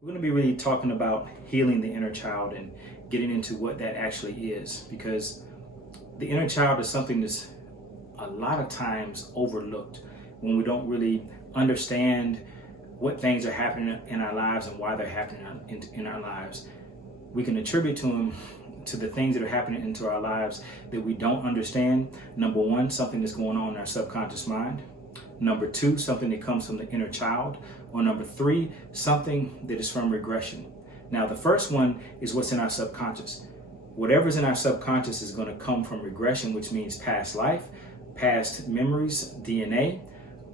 We're going to be really talking about healing the inner child and getting into what that actually is, because the inner child is something that's a lot of times overlooked when we don't really understand what things are happening in our lives and why they're happening in our lives. We can attribute to the things that are happening into our lives that we don't understand. Number one, something that's going on in our subconscious mind. Number two, something that comes from the inner child. Or number three, something that is from regression. Now, the first one is what's in our subconscious. Whatever's in our subconscious is going to come from regression, which means past life, past memories, DNA,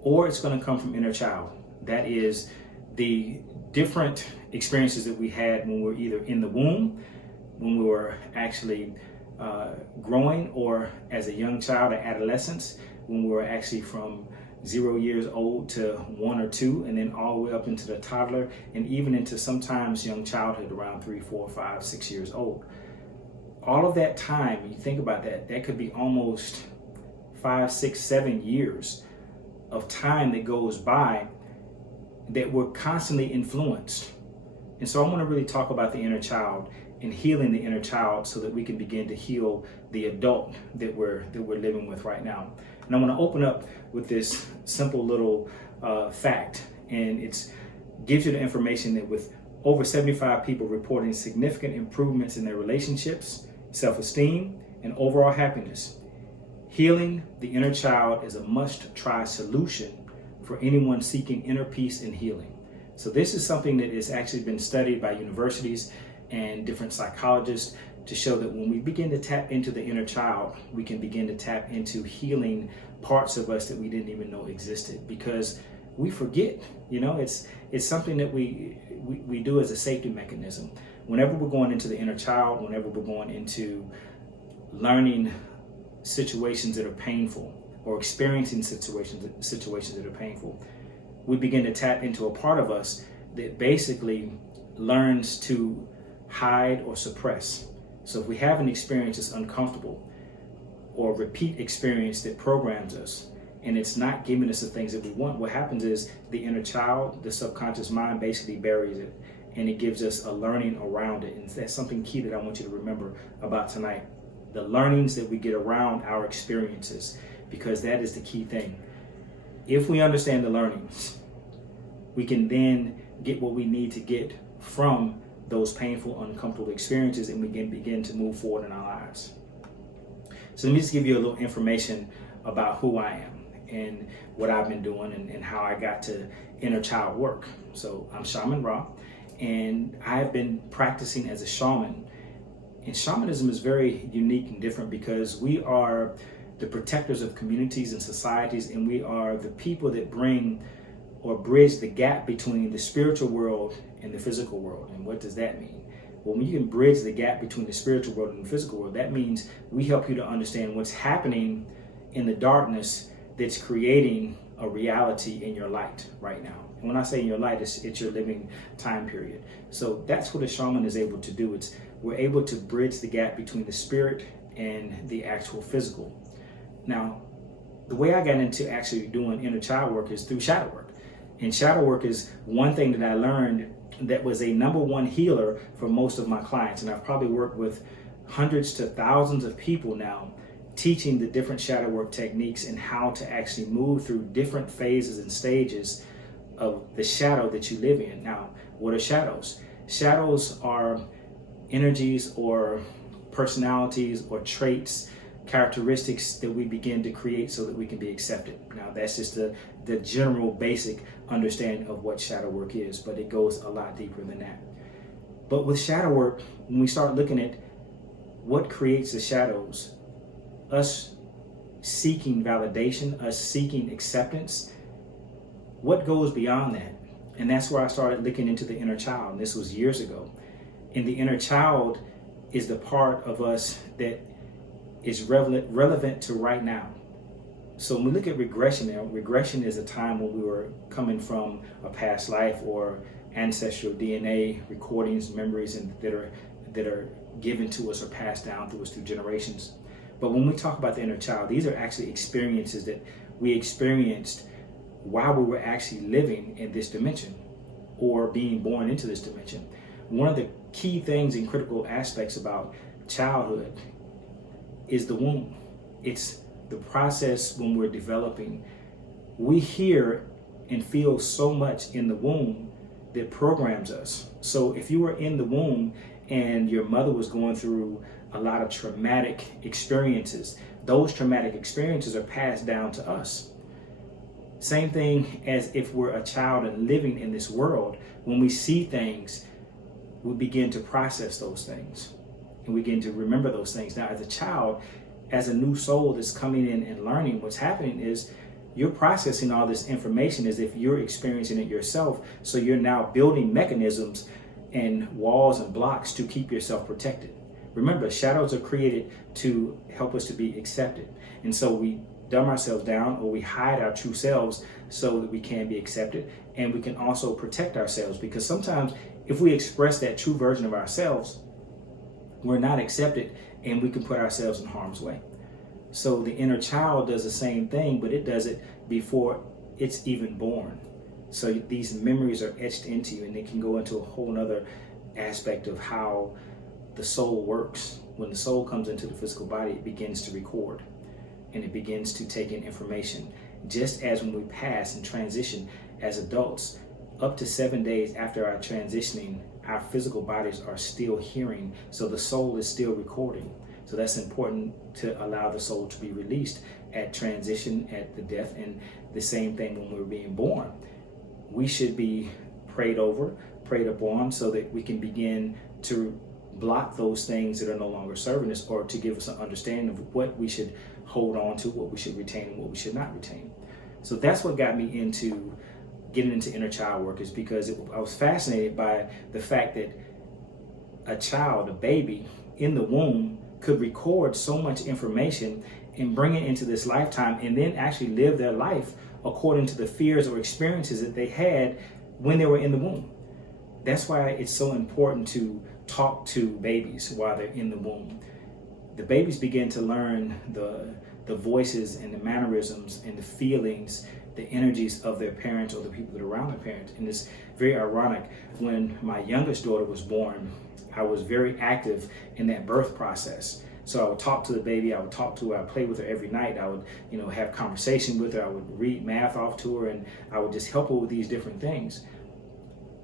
or it's going to come from inner child. That is the different experiences that we had when we were either in the womb, when we were actually growing, or as a young child or adolescence, when we were actually from 0 years old to 1 or 2, and then all the way up into the toddler, and even into sometimes young childhood around 3, 4, 5, 6 years old. All of that time, when you think about that, that could be almost 5, 6, 7 years of time that goes by that we're constantly influenced. And so I want to really talk about the inner child and healing the inner child so that we can begin to heal the adult that we're living with right now. And I want to open up with this simple little fact, and it gives you the information that with over 75 people reporting significant improvements in their relationships, self-esteem, and overall happiness, healing the inner child is a must-try solution for anyone seeking inner peace and healing. So this is something that has actually been studied by universities and different psychologists to show that when we begin to tap into the inner child, we can begin to tap into healing parts of us that we didn't even know existed, because we forget. It's something that we do as a safety mechanism. Whenever we're going into the inner child, whenever we're going into learning situations that are painful or experiencing situations that are painful, we begin to tap into a part of us that basically learns to hide or suppress. So if we have an experience that's uncomfortable, or a repeat experience that programs us, and it's not giving us the things that we want, what happens is the inner child, the subconscious mind, basically buries it, and it gives us a learning around it. And that's something key that I want you to remember about tonight. The learnings that we get around our experiences, because that is the key thing. If we understand the learnings, we can then get what we need to get from those painful, uncomfortable experiences, and we can begin to move forward in our lives. So let me just give you a little information about who I am and what I've been doing and how I got to inner child work. So I'm Shaman Rah, and I've been practicing as a shaman. And shamanism is very unique and different because we are the protectors of communities and societies, and we are the people that bring or bridge the gap between the spiritual world and the physical world. And what does that mean? Well, when you can bridge the gap between the spiritual world and the physical world, that means we help you to understand what's happening in the darkness that's creating a reality in your light right now. And when I say in your light, it's your living time period. So that's what a shaman is able to do. We're able to bridge the gap between the spirit and the actual physical. Now, the way I got into actually doing inner child work is through shadow work. And shadow work is one thing that I learned that was a number one healer for most of my clients. And I've probably worked with hundreds to thousands of people now, teaching the different shadow work techniques and how to actually move through different phases and stages of the shadow that you live in. Now, what are shadows? Shadows are energies or personalities or traits, characteristics that we begin to create so that we can be accepted. Now, that's just the general basic understanding of what shadow work is, but it goes a lot deeper than that. But with shadow work, when we start looking at what creates the shadows, us seeking validation, us seeking acceptance, what goes beyond that? And that's where I started looking into the inner child. And this was years ago. And the inner child is the part of us that is relevant to right now. So when we look at regression now, regression is a time when we were coming from a past life or ancestral DNA recordings, memories, and that are given to us or passed down through us through generations. But when we talk about the inner child, these are actually experiences that we experienced while we were actually living in this dimension. or being born into this dimension. One of the key things and critical aspects about childhood is the womb. It's the process when we're developing. We hear and feel so much in the womb that programs us. So if you were in the womb and your mother was going through a lot of traumatic experiences, those traumatic experiences are passed down to us. Same thing as if we're a child and living in this world. When we see things, we begin to process those things and we begin to remember those things. Now, as a child, as a new soul that's coming in and learning, what's happening is you're processing all this information as if you're experiencing it yourself. So you're now building mechanisms and walls and blocks to keep yourself protected. Remember, shadows are created to help us to be accepted. And so we dumb ourselves down, or we hide our true selves so that we can be accepted. And we can also protect ourselves, because sometimes if we express that true version of ourselves, we're not accepted and we can put ourselves in harm's way. So the inner child does the same thing, but it does it before it's even born. So these memories are etched into you, and they can go into a whole nother aspect of how the soul works. When the soul comes into the physical body, it begins to record and it begins to take in information. Just as when we pass and transition as adults, up to 7 days after our transitioning, our physical bodies are still hearing, so the soul is still recording. So that's important to allow the soul to be released at transition, at the death, and the same thing when we're being born. We should be prayed over, prayed upon, so that we can begin to block those things that are no longer serving us, or to give us an understanding of what we should hold on to, what we should retain, and what we should not retain. So that's what got me into getting into inner child work, is because I was fascinated by the fact that a child, a baby in the womb, could record so much information and bring it into this lifetime, and then actually live their life according to the fears or experiences that they had when they were in the womb. That's why it's so important to talk to babies while they're in the womb. The babies begin to learn the voices and the mannerisms and the feelings, the energies of their parents or the people that are around their parents. And it's very ironic. When my youngest daughter was born, I was very active in that birth process. So I would talk to the baby, I would talk to her, I would play with her every night. I would, have conversation with her. I would read math off to her, and I would just help her with these different things,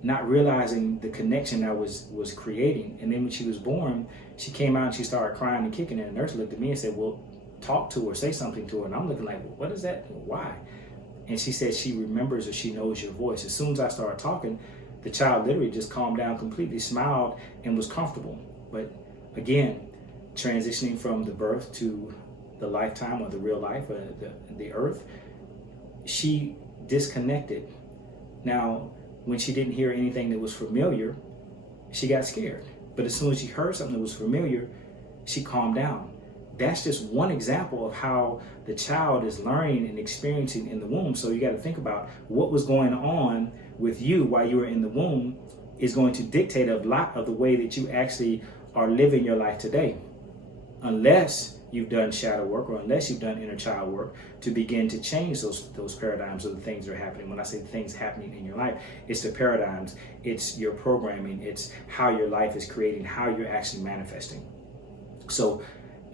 not realizing the connection I was creating. And then when she was born, she came out and she started crying and kicking, and the nurse looked at me and said, well, talk to her, say something to her. And I'm looking like, well, what is that? Why? And she said she remembers or she knows your voice. As soon as I started talking, the child literally just calmed down completely, smiled, and was comfortable. But again, transitioning from the birth to the lifetime, or the real life, or the earth, she disconnected. Now, when she didn't hear anything that was familiar, she got scared. But as soon as she heard something that was familiar, she calmed down. That's just one example of how the child is learning and experiencing in the womb. So you got to think about what was going on with you while you were in the womb is going to dictate a lot of the way that you actually are living your life today. Unless you've done shadow work, or unless you've done inner child work to begin to change those paradigms of the things that are happening. When I say things happening in your life, it's the paradigms, it's your programming, it's how your life is creating, how you're actually manifesting. So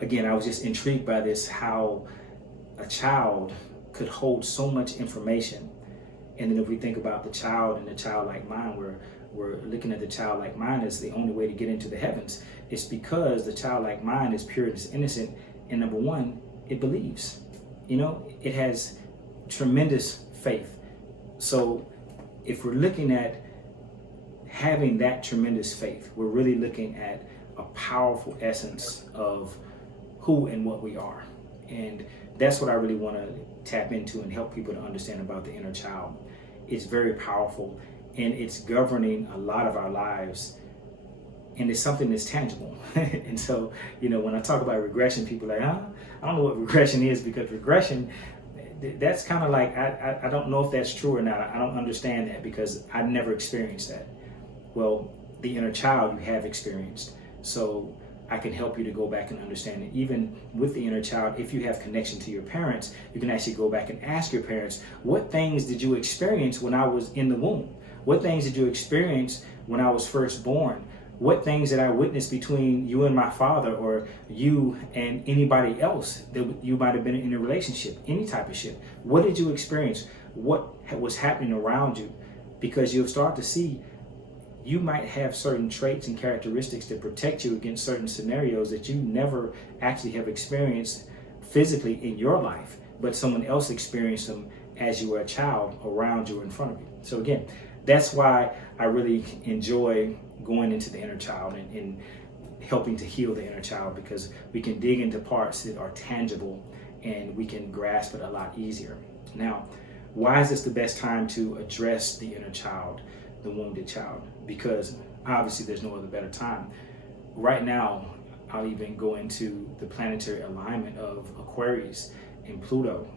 again, I was just intrigued by this, how a child could hold so much information. And then if we think about the child and the childlike mind, we're looking at the childlike mind as the only way to get into the heavens. It's because the childlike mind is pure and it's innocent. And number one, it believes. It has tremendous faith. So if we're looking at having that tremendous faith, we're really looking at a powerful essence of who and what we are. And that's what I really want to tap into and help people to understand about the inner child. It's very powerful, and it's governing a lot of our lives, and it's something that's tangible. And so, when I talk about regression, people are like, I don't know what regression is, because regression, that's kind of like, I don't know if that's true or not. I don't understand that, because I've never experienced that. Well, the inner child you have experienced. So I can help you to go back and understand it. Even with the inner child, if you have connection to your parents, you can actually go back and ask your parents, what things did you experience when I was in the womb? What things did you experience when I was first born? What things did I witness between you and my father, or you and anybody else that you might have been in a relationship, any type of shit? What did you experience? What was happening around you? Because you'll start to see you might have certain traits and characteristics that protect you against certain scenarios that you never actually have experienced physically in your life, but someone else experienced them as you were a child around you, in front of you. So again, that's why I really enjoy going into the inner child and helping to heal the inner child, because we can dig into parts that are tangible and we can grasp it a lot easier. Now, why is this the best time to address the inner child, the wounded child? Because obviously there's no other better time. Right now, I'll even go into the planetary alignment of Aquarius and Pluto.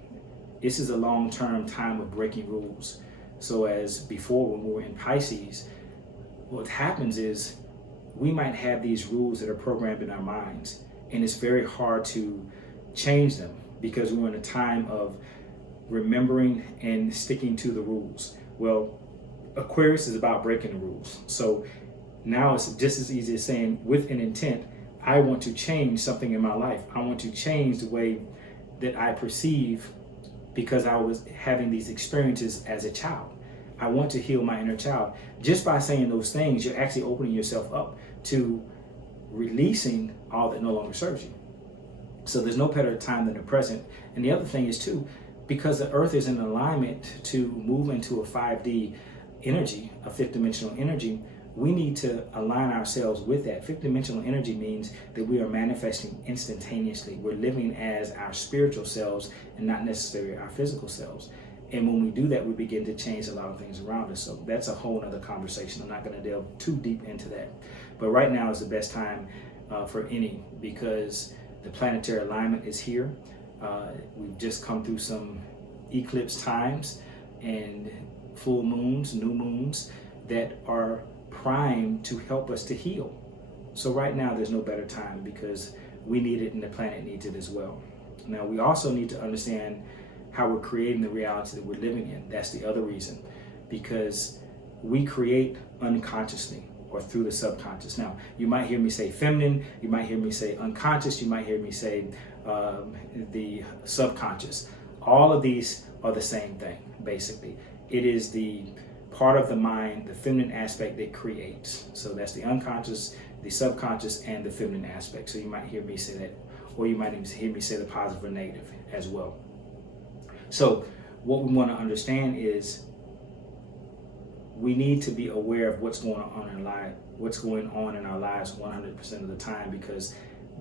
This is a long-term time of breaking rules. So as before, when we were in Pisces, what happens is we might have these rules that are programmed in our minds, and it's very hard to change them because we're in a time of remembering and sticking to the rules. Well, Aquarius is about breaking the rules. So now it's just as easy as saying, with an intent, I want to change something in my life. I want to change the way that I perceive, because I was having these experiences as a child. I want to heal my inner child. Just by saying those things, you're actually opening yourself up to releasing all that no longer serves you. So there's no better time than the present. And the other thing is too, because the earth is in alignment to move into a 5D energy, a fifth dimensional energy, we need to align ourselves with that. Fifth dimensional energy means that we are manifesting instantaneously. We're living as our spiritual selves and not necessarily our physical selves. And when we do that, we begin to change a lot of things around us. So that's a whole other conversation. I'm not going to delve too deep into that. But right now is the best time for any, because the planetary alignment is here. We've just come through some eclipse times and full moons, new moons that are primed to help us to heal. So right now there's no better time, because we need it and the planet needs it as well. Now we also need to understand how we're creating the reality that we're living in. That's the other reason, because we create unconsciously or through the subconscious. Now you might hear me say feminine, you might hear me say unconscious, you might hear me say the subconscious. All of these are the same thing, basically. It is the part of the mind, the feminine aspect that creates. So that's the unconscious, the subconscious, and the feminine aspect. So you might hear me say that, or you might even hear me say the positive or negative as well. So what we want to understand is we need to be aware of what's going on in our lives 100% of the time, because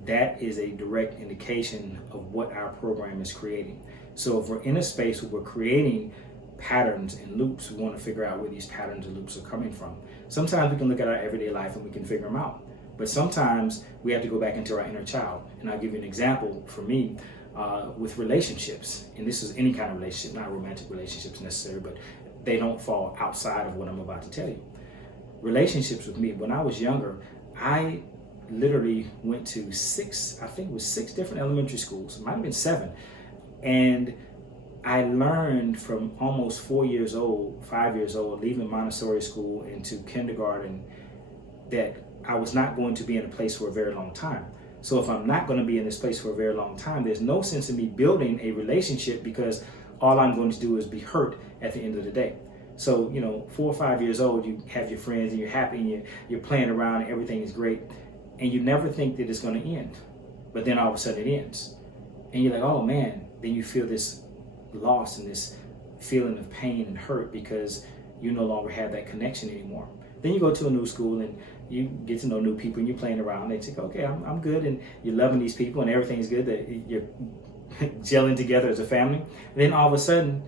that is a direct indication of what our program is creating. So if we're in a space where we're creating patterns and loops, we want to figure out where these patterns and loops are coming from. Sometimes we can look at our everyday life and we can figure them out. But sometimes we have to go back into our inner child. And I'll give you an example for me with relationships. And this is any kind of relationship, not romantic relationships necessarily, but they don't fall outside of what I'm about to tell you. Relationships with me, when I was younger, I literally went to six different elementary schools. It might have been 7. And I learned from almost 5 years old, leaving Montessori school into kindergarten, that I was not going to be in a place for a very long time. So if I'm not going to be in this place for a very long time, there's no sense in me building a relationship, because all I'm going to do is be hurt at the end of the day. So, 4 or 5 years old, you have your friends and you're happy and you're playing around and everything is great. And you never think that it's going to end. But then all of a sudden it ends. And you're like, oh man, then you feel this loss and this feeling of pain and hurt, because you no longer have that connection anymore. Then you go to a new school and you get to know new people and you're playing around. They think, okay, I'm good, and you're loving these people and everything's good, that you're gelling together as a family. And then all of a sudden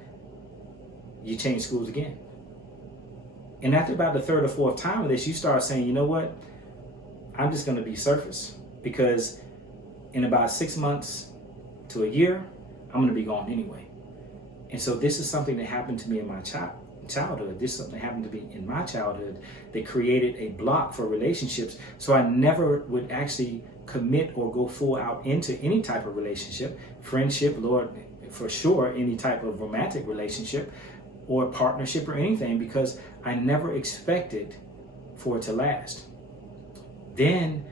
you change schools again. And after about the 3rd or 4th time of this, you start saying, you know what, I'm just going to be surface, because in about 6 months to a year, I'm going to be gone anyway. And so this is something that happened to me in my childhood. This is something that happened to me in my childhood that created a block for relationships. So I never would actually commit or go full out into any type of relationship, friendship, Lord, for sure, any type of romantic relationship, or partnership or anything because I never expected for it to last. Then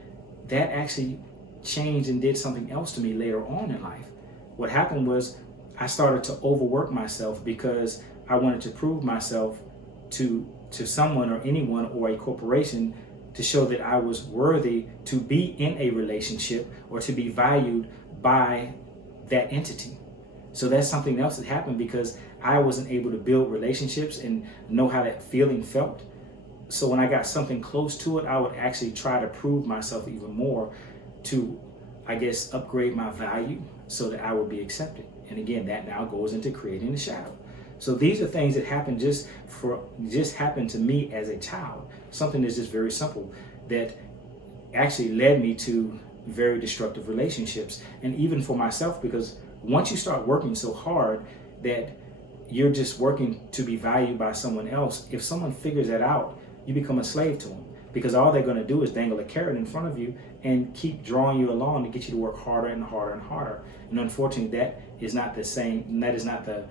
that actually changed and did something else to me later on in life. What happened was I started to overwork myself because I wanted to prove myself to someone or anyone or a corporation to show that I was worthy to be in a relationship or to be valued by that entity. So that's something else that happened because I wasn't able to build relationships and know how that feeling felt. So when I got something close to it, I would actually try to prove myself even more to, I guess, upgrade my value so that I would be accepted. And again, that now goes into creating the shadow. So these are things that happen just happened to me as a child. Something that's just very simple that actually led me to very destructive relationships. And even for myself, because once you start working so hard that you're just working to be valued by someone else, if someone figures that out, you become a slave to them, because all they're going to do is dangle a carrot in front of you and keep drawing you along to get you to work harder and harder and harder. And unfortunately, that is not the same. And that is not the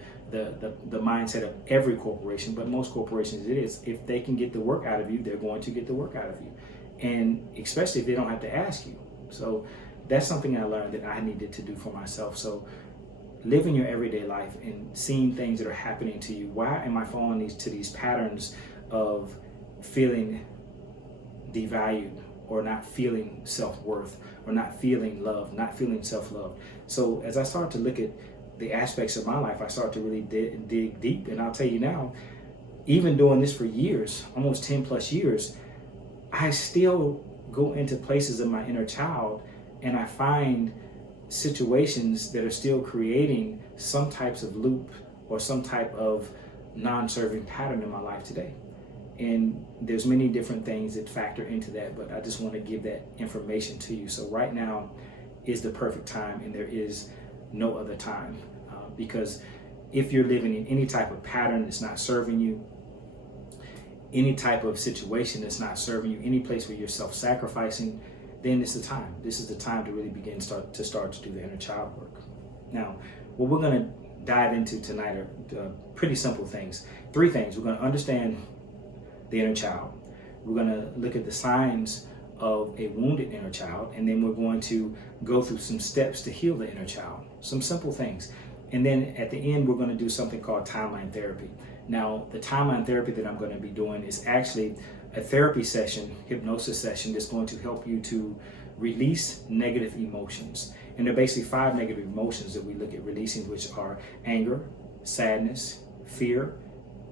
mindset of every corporation, but most corporations it is. If they can get the work out of you, they're going to get the work out of you, and especially if they don't have to ask you. So that's something I learned that I needed to do for myself. So living your everyday life and seeing things that are happening to you. Why am I falling to these patterns of feeling devalued or not feeling self-worth or not feeling love, not feeling self-love? So as I start to look at the aspects of my life, I start to really dig deep. And I'll tell you now, even doing this for years, almost 10 plus years, I still go into places of my inner child and I find situations that are still creating some types of loop or some type of non-serving pattern in my life today. And there's many different things that factor into that, but I just want to give that information to you. So right now is the perfect time, and there is no other time, because if you're living in any type of pattern that's not serving you, any type of situation that's not serving you, any place where you're self-sacrificing, then it's the time. This is the time to really begin to start to do the inner child work. Now, what we're going to dive into tonight are pretty simple things. 3 things. We're going to understand the inner child. We're going to look at the signs of a wounded inner child, and then we're going to go through some steps to heal the inner child. Some simple things. And then at the end, we're going to do something called timeline therapy. Now, the timeline therapy that I'm going to be doing is actually a therapy session, hypnosis session, that's going to help you to release negative emotions. And there are basically 5 negative emotions that we look at releasing, which are anger, sadness, fear,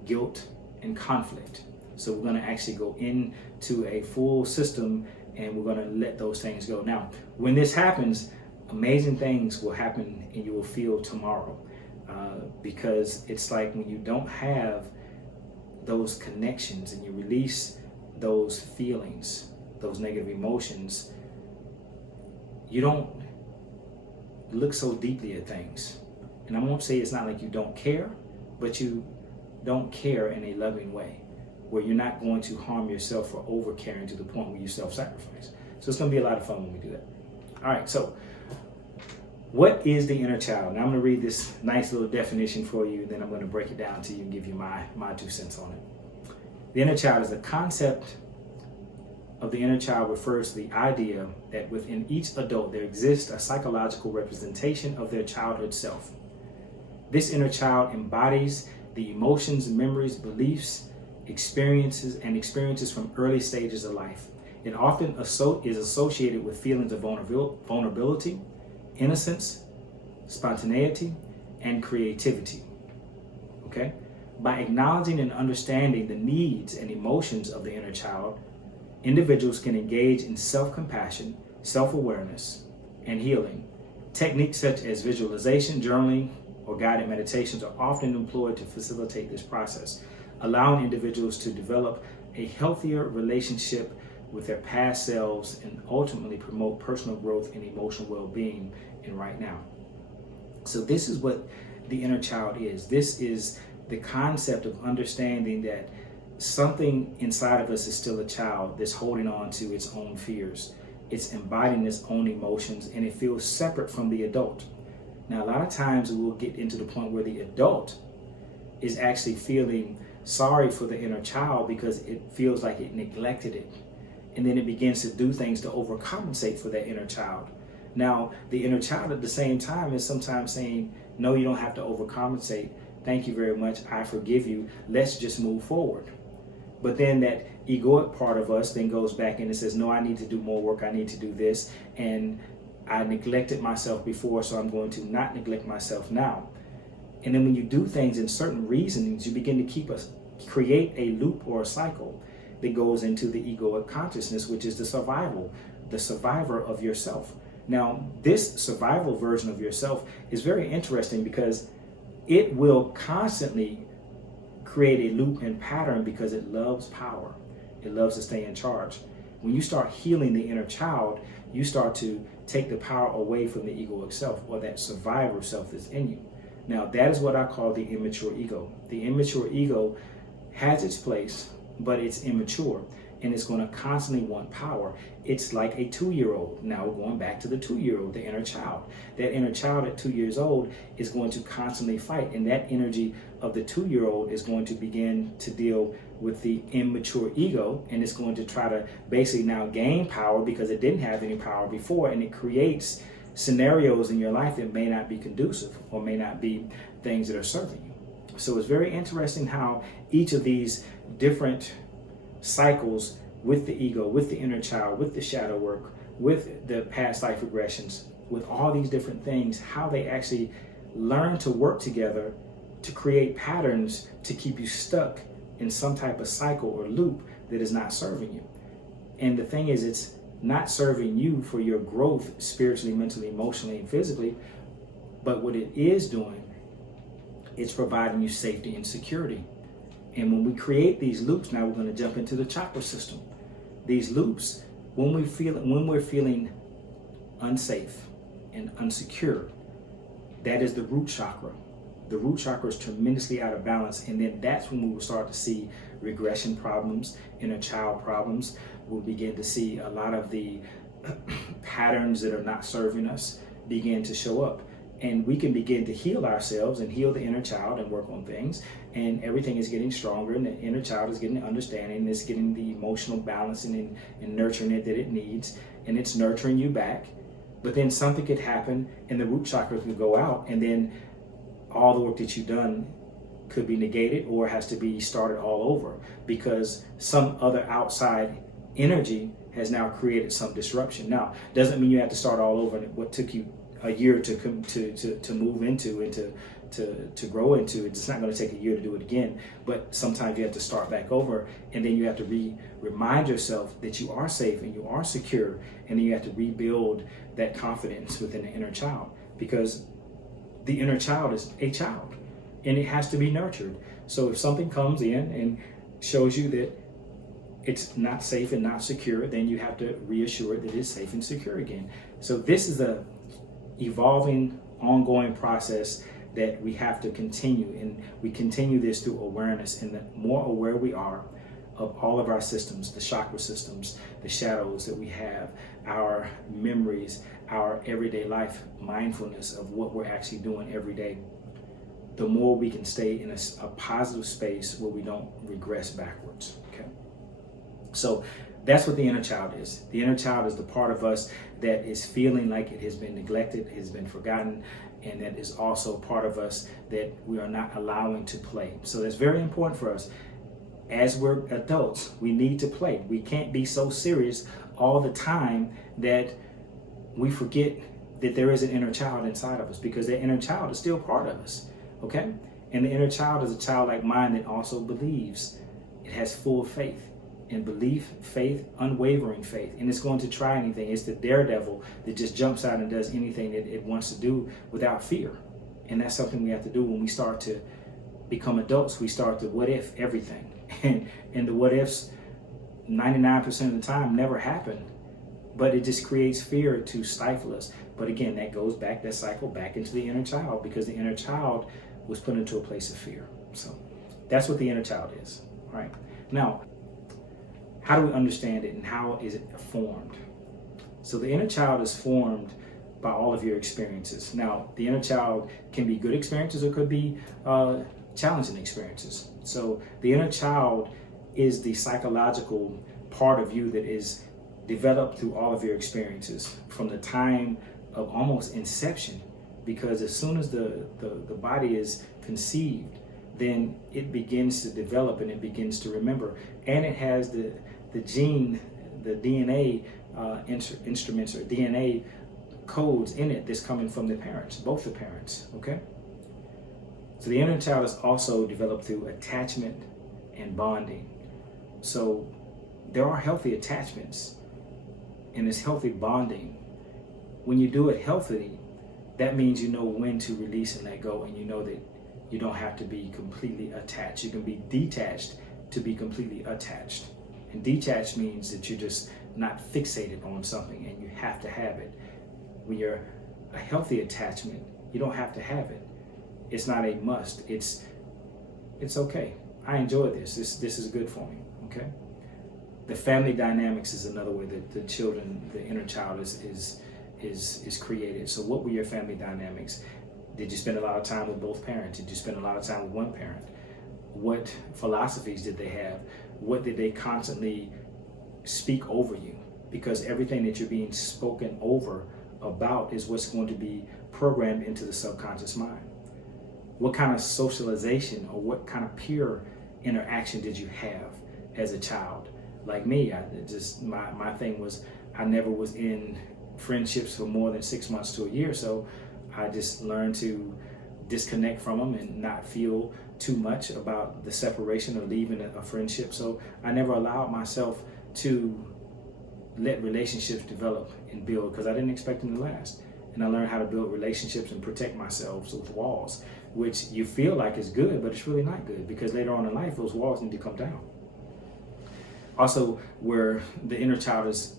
guilt, and conflict. So we're going to actually go into a full system and we're going to let those things go. Now, when this happens, amazing things will happen and you will feel tomorrow, because it's like when you don't have those connections and you release those feelings, those negative emotions, you don't look so deeply at things. And I won't say it's not like you don't care, but you don't care in a loving way, where you're not going to harm yourself for over caring to the point where you self-sacrifice. So it's going to be a lot of fun when we do that. All right, so what is the inner child? Now I'm going to read this nice little definition for you, and then I'm going to break it down to you and give you my 2 cents on it. The inner child is the concept of the inner child refers to the idea that within each adult there exists a psychological representation of their childhood self. This inner child embodies the emotions, memories, beliefs, experiences from early stages of life. It often is associated with feelings of vulnerability, innocence, spontaneity, and creativity. Okay? By acknowledging and understanding the needs and emotions of the inner child, individuals can engage in self-compassion, self-awareness, and healing. Techniques such as visualization, journaling, or guided meditations are often employed to facilitate this process, allowing individuals to develop a healthier relationship with their past selves and ultimately promote personal growth and emotional well-being in right now. So this is what the inner child is. This is the concept of understanding that something inside of us is still a child that's holding on to its own fears. It's embodying its own emotions, and it feels separate from the adult. Now, a lot of times we'll get into the point where the adult is actually feeling sorry for the inner child because it feels like it neglected it. And then it begins to do things to overcompensate for that inner child. Now, the inner child at the same time is sometimes saying, no, you don't have to overcompensate. Thank you very much. I forgive you. Let's just move forward. But then that egoic part of us then goes back in and says, no, I need to do more work. I need to do this. And I neglected myself before, so I'm going to not neglect myself now. And then when you do things in certain reasonings, you begin to create a loop or a cycle that goes into the egoic consciousness, which is the survivor of yourself. Now, this survival version of yourself is very interesting because it will constantly create a loop and pattern because it loves power. It loves to stay in charge. When you start healing the inner child, you start to take the power away from the egoic self, or that survivor self that's in you. Now, that is what I call the immature ego. The immature ego has its place, but it's immature, and it's going to constantly want power. It's like a 2-year-old. Now we're going back to the 2-year-old, the inner child. That inner child at 2 years old is going to constantly fight, and that energy of the 2-year-old is going to begin to deal with the immature ego, and it's going to try to basically now gain power because it didn't have any power before, and it creates scenarios in your life that may not be conducive or may not be things that are serving you. So it's very interesting how each of these different cycles with the ego, with the inner child, with the shadow work, with the past life regressions, with all these different things, how they actually learn to work together to create patterns to keep you stuck in some type of cycle or loop that is not serving you. And the thing is, it's not serving you for your growth spiritually, mentally, emotionally, and physically, but what it is doing, it's providing you safety and security. And when we create these loops, now we're going to jump into the chakra system. These loops, when we're feeling unsafe and unsecure, that is the root chakra. The root chakra is tremendously out of balance, and then that's when we will start to see regression problems, inner child problems. We'll begin to see a lot of the patterns that are not serving us begin to show up. And we can begin to heal ourselves and heal the inner child and work on things, and everything is getting stronger, and the inner child is getting the understanding, it's getting the emotional balancing and nurturing it that it needs, and it's nurturing you back. But then something could happen and the root chakra could go out, and then all the work that you've done could be negated or has to be started all over because some other outside energy has now created some disruption. Now, doesn't mean you have to start all over. What took you a year to move into and to grow into, it's not going to take a year to do it again. But sometimes you have to start back over, and then you have to remind yourself that you are safe and you are secure, and then you have to rebuild that confidence within the inner child, because the inner child is a child and it has to be nurtured. So if something comes in and shows you that it's not safe and not secure, then you have to reassure it that it's safe and secure again. So this is a evolving, ongoing process that we have to continue, and we continue this through awareness. And the more aware we are of all of our systems, the chakra systems, the shadows that we have, our memories, our everyday life mindfulness of what we're actually doing every day, the more we can stay in a positive space where we don't regress backwards. Okay, so that's what the inner child is. The inner child is the part of us that is feeling like it has been neglected, has been forgotten, and that is also part of us that we are not allowing to play. So that's very important for us. As we're adults, we need to play. We can't be so serious all the time that we forget that there is an inner child inside of us, because that inner child is still part of us, okay? And the inner child is a childlike mind that also believes. It has full faith. And belief, faith, unwavering faith, and it's going to try anything. It's the daredevil that just jumps out and does anything that it wants to do without fear. And that's something we have to do when we start to become adults. We start to what if everything, and the what ifs 99% of the time never happen, but it just creates fear to stifle us. But again, that goes back, that cycle back into the inner child, because the inner child was put into a place of fear. So that's what the inner child is. All right, now, how do we understand it, and how is it formed? So the inner child is formed by all of your experiences. Now, the inner child can be good experiences or could be challenging experiences. So the inner child is the psychological part of you that is developed through all of your experiences from the time of almost inception, because as soon as the body is conceived, then it begins to develop and it begins to remember, and it has the gene, the DNA instruments or DNA codes in it that's coming from the parents, both the parents, okay? So the inner child is also developed through attachment and bonding. So there are healthy attachments and there's healthy bonding. When you do it healthily, that means you know when to release and let go, and you know that you don't have to be completely attached. You can be detached to be completely attached. And detached means that you're just not fixated on something and you have to have it. When you're a healthy attachment, you don't have to have it. It's not a must. It's okay. I enjoy this. This is good for me, okay? The family dynamics is another way that the children, the inner child is created. So what were your family dynamics? Did you spend a lot of time with both parents? Did you spend a lot of time with one parent? What philosophies did they have? What did they constantly speak over you? Because everything that you're being spoken over about is what's going to be programmed into the subconscious mind. What kind of socialization or what kind of peer interaction did you have as a child? Like me, my thing was I never was in friendships for more than 6 months to a year, so I just learned to disconnect from them and not feel too much about the separation or leaving a friendship. So I never allowed myself to let relationships develop and build because I didn't expect them to last. And I learned how to build relationships and protect myself with walls, which you feel like is good, but it's really not good because later on in life, those walls need to come down. Also, where the inner child is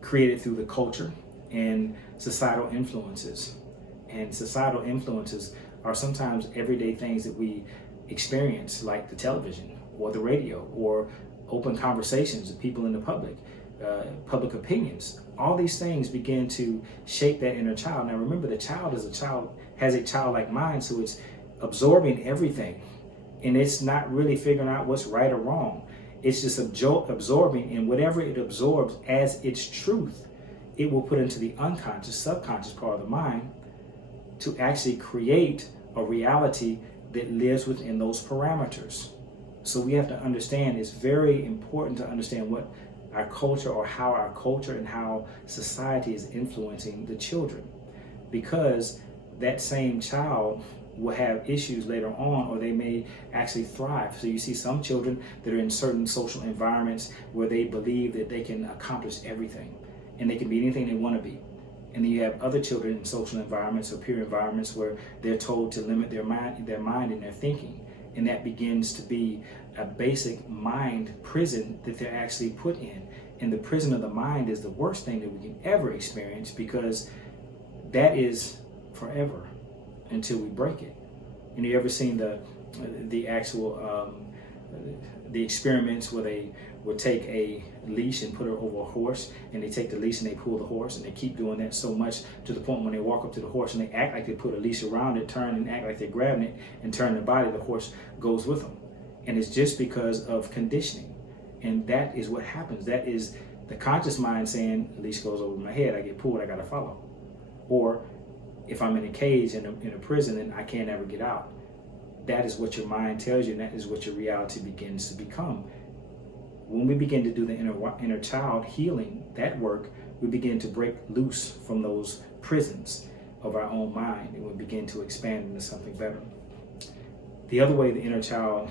created through the culture and societal influences. And societal influences are sometimes everyday things that we experience, like the television or the radio or open conversations with people in the public, public opinions. All these things begin to shape that inner child. Now remember, the child has a childlike mind, so it's absorbing everything. And it's not really figuring out what's right or wrong. It's just absorbing, and whatever it absorbs as its truth, it will put into the unconscious, subconscious part of the mind to actually create a reality that lives within those parameters. So we have to understand, it's very important to understand what our culture or how our culture and how society is influencing the children, because that same child will have issues later on, or they may actually thrive. So you see some children that are in certain social environments where they believe that they can accomplish everything and they can be anything they want to be. And then you have other children in social environments or peer environments where they're told to limit their mind and their thinking. And that begins to be a basic mind prison that they're actually put in. And the prison of the mind is the worst thing that we can ever experience, because that is forever until we break it. And you ever seen the actual the experiments where they would take a leash and put it over a horse, and they take the leash and they pull the horse, and they keep doing that so much to the point when they walk up to the horse and they act like they put a leash around it, turn and act like they're grabbing it and turn their body, the horse goes with them. And it's just because of conditioning. And that is what happens. That is the conscious mind saying, the leash goes over my head, I get pulled, I gotta follow. Or if I'm in a cage in a prison and I can't ever get out, that is what your mind tells you, and that is what your reality begins to become. When we begin to do the inner child healing, that work, we begin to break loose from those prisons of our own mind, and we begin to expand into something better. The other way the inner child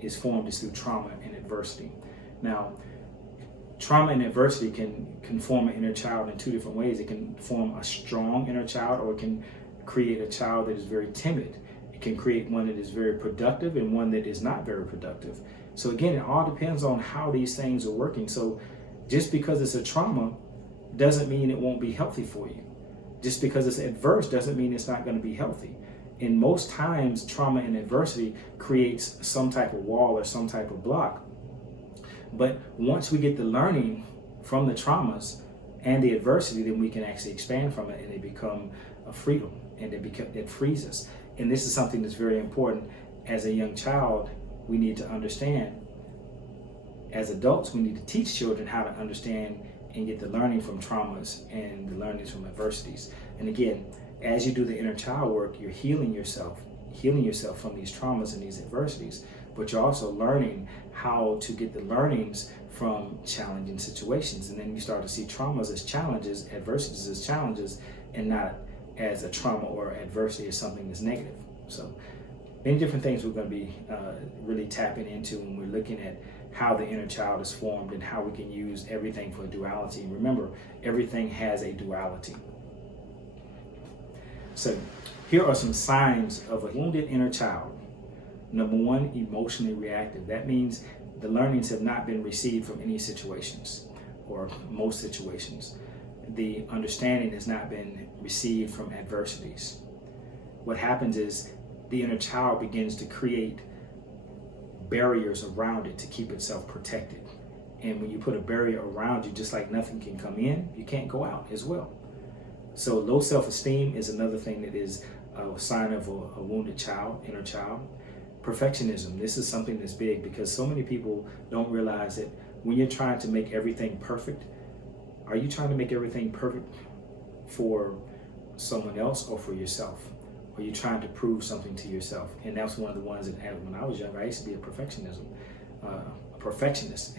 is formed is through trauma and adversity. Now, trauma and adversity can form an inner child in two different ways. It can form a strong inner child, or it can create a child that is very timid. It can create one that is very productive and one that is not very productive. So again, it all depends on how these things are working. So just because it's a trauma doesn't mean it won't be healthy for you. Just because it's adverse doesn't mean it's not going to be healthy. And most times, trauma and adversity creates some type of wall or some type of block. But once we get the learning from the traumas and the adversity, then we can actually expand from it, and it become a freedom, and it frees us. And this is something that's very important as a young child, we need to understand. As adults, we need to teach children how to understand and get the learning from traumas and the learnings from adversities. And again, as you do the inner child work, you're healing yourself from these traumas and these adversities, but you're also learning how to get the learnings from challenging situations. And then you start to see traumas as challenges, adversities as challenges, and not as a trauma or adversity as something that's negative. So many different things we're going to be really tapping into when we're looking at how the inner child is formed and how we can use everything for duality. Remember, everything has a duality. So here are some signs of a wounded inner child. Number one, emotionally reactive. That means the learnings have not been received from any situations or most situations. The understanding has not been received from adversities. What happens is the inner child begins to create barriers around it to keep itself protected. And when you put a barrier around you, just like nothing can come in, you can't go out as well. So low self-esteem is another thing that is a sign of a wounded child, inner child. Perfectionism, this is something that's big because so many people don't realize that when you're trying to make everything perfect, are you trying to make everything perfect for someone else or for yourself? Are you trying to prove something to yourself? And that's one of the ones that when I was younger, I used to be a perfectionist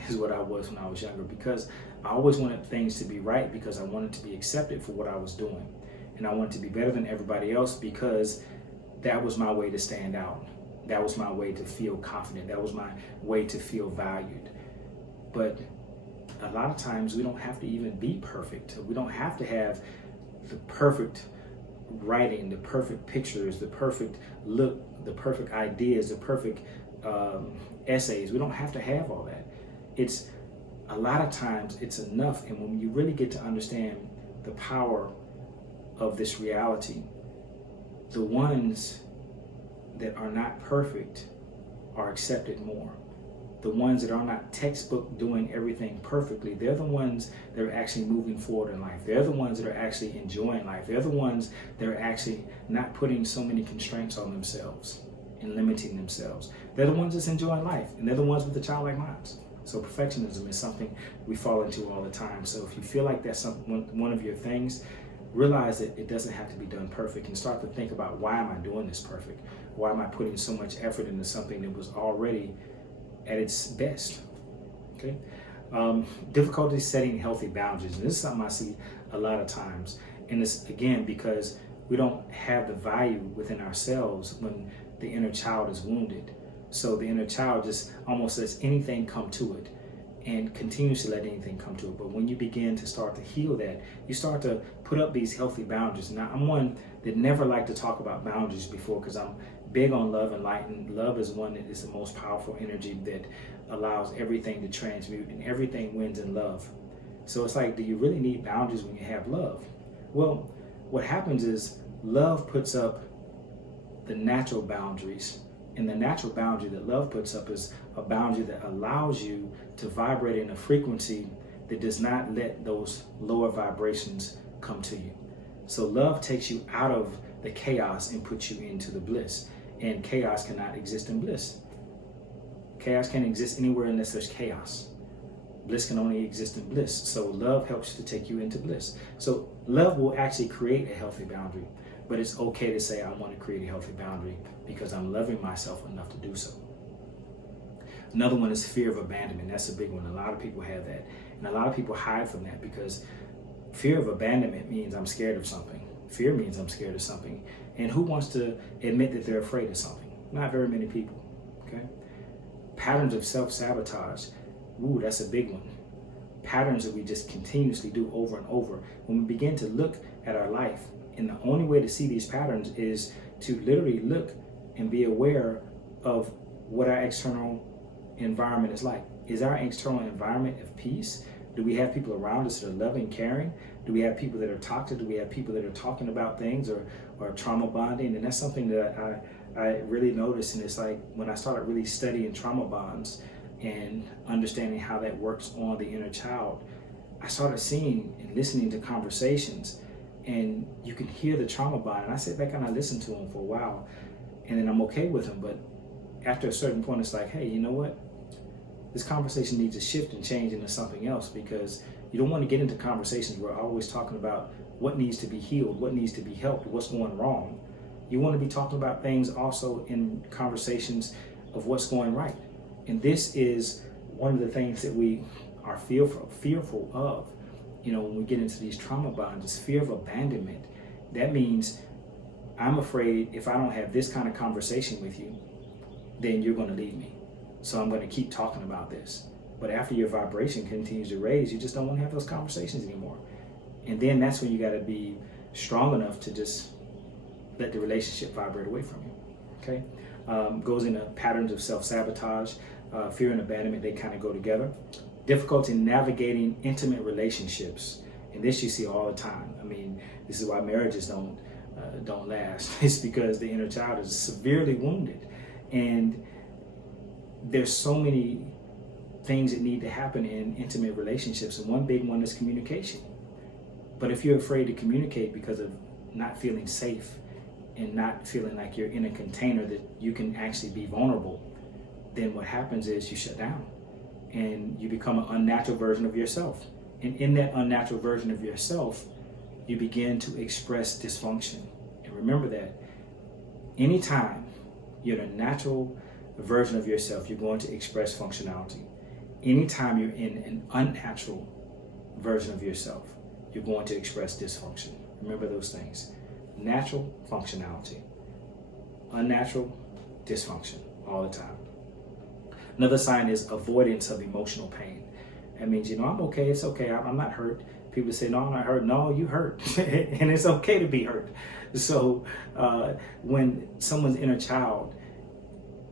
is what I was when I was younger, because I always wanted things to be right because I wanted to be accepted for what I was doing. And I wanted to be better than everybody else because that was my way to stand out. That was my way to feel confident. That was my way to feel valued. But a lot of times we don't have to even be perfect. We don't have to have the perfect writing, the perfect pictures, the perfect look, the perfect ideas, the perfect essays. We don't have to have all that. It's a lot of times it's enough. And when you really get to understand the power of this reality, the ones that are not perfect are accepted more. The ones that are not textbook doing everything perfectly, they're the ones that are actually moving forward in life. They're the ones that are actually enjoying life. They're the ones that are actually not putting so many constraints on themselves and limiting themselves. They're the ones that's enjoying life, and they're the ones with the childlike minds. So perfectionism is something we fall into all the time. So if you feel like that's one of your things, realize that it doesn't have to be done perfect, and start to think about, why am I doing this perfect? Why am I putting so much effort into something that was already at its best? Okay. Difficulty setting healthy boundaries. And this is something I see a lot of times. And it's, again, because we don't have the value within ourselves when the inner child is wounded. So the inner child just almost lets anything come to it and continues to let anything come to it. But when you begin to start to heal that, you start to put up these healthy boundaries. Now, I'm one that never liked to talk about boundaries before because I'm big on love and light, and love is one that is the most powerful energy that allows everything to transmute, and everything wins in love. So it's like, do you really need boundaries when you have love? Well, what happens is love puts up the natural boundaries, and the natural boundary that love puts up is a boundary that allows you to vibrate in a frequency that does not let those lower vibrations come to you. So love takes you out of the chaos and puts you into the bliss. And chaos cannot exist in bliss. Chaos can't exist anywhere unless there's chaos. Bliss can only exist in bliss. So love helps to take you into bliss. So love will actually create a healthy boundary, but it's okay to say, I want to create a healthy boundary because I'm loving myself enough to do so. Another one is fear of abandonment. That's a big one. A lot of people have that. And a lot of people hide from that because fear of abandonment means I'm scared of something. Fear means I'm scared of something. And who wants to admit that they're afraid of something? Not very many people, okay? Patterns of self-sabotage. Ooh, that's a big one. Patterns that we just continuously do over and over. When we begin to look at our life, and the only way to see these patterns is to literally look and be aware of what our external environment is like. Is our external environment of peace? Do we have people around us that are loving, caring? Do we have people that are toxic? Do we have people that are talking about things or trauma bonding? And that's something that I really noticed. And it's like when I started really studying trauma bonds and understanding how that works on the inner child, I started seeing and listening to conversations, and you can hear the trauma bond. And I sit back and I listen to them for a while, and then I'm okay with them. But after a certain point, it's like, hey, you know what? This conversation needs to shift and change into something else, because you don't want to get into conversations where we're always talking about what needs to be healed, what needs to be helped, what's going wrong. You want to be talking about things also in conversations of what's going right. And this is one of the things that we are fearful of, when we get into these trauma bonds, is fear of abandonment. That means I'm afraid if I don't have this kind of conversation with you, then you're going to leave me. So I'm going to keep talking about this. But after your vibration continues to raise, you just don't want to have those conversations anymore. And then that's when you got to be strong enough to just let the relationship vibrate away from you. Okay? Goes into patterns of self-sabotage, fear and abandonment, they kind of go together. Difficulty navigating intimate relationships. And this you see all the time. I mean, this is why marriages don't last. It's because the inner child is severely wounded. And there's so many things that need to happen in intimate relationships, and one big one is communication. But if you're afraid to communicate because of not feeling safe and not feeling like you're in a container that you can actually be vulnerable, then what happens is you shut down and you become an unnatural version of yourself. And in that unnatural version of yourself, you begin to express dysfunction. And remember that anytime you're a natural version of yourself, you're going to express functionality. Anytime you're in an unnatural version of yourself, you're going to express dysfunction. Remember those things. Natural functionality, unnatural dysfunction, all the time. Another sign is avoidance of emotional pain. That means, I'm okay, it's okay, I'm not hurt. People say, no, I'm not hurt. No, you hurt. And it's okay to be hurt. So when someone's inner child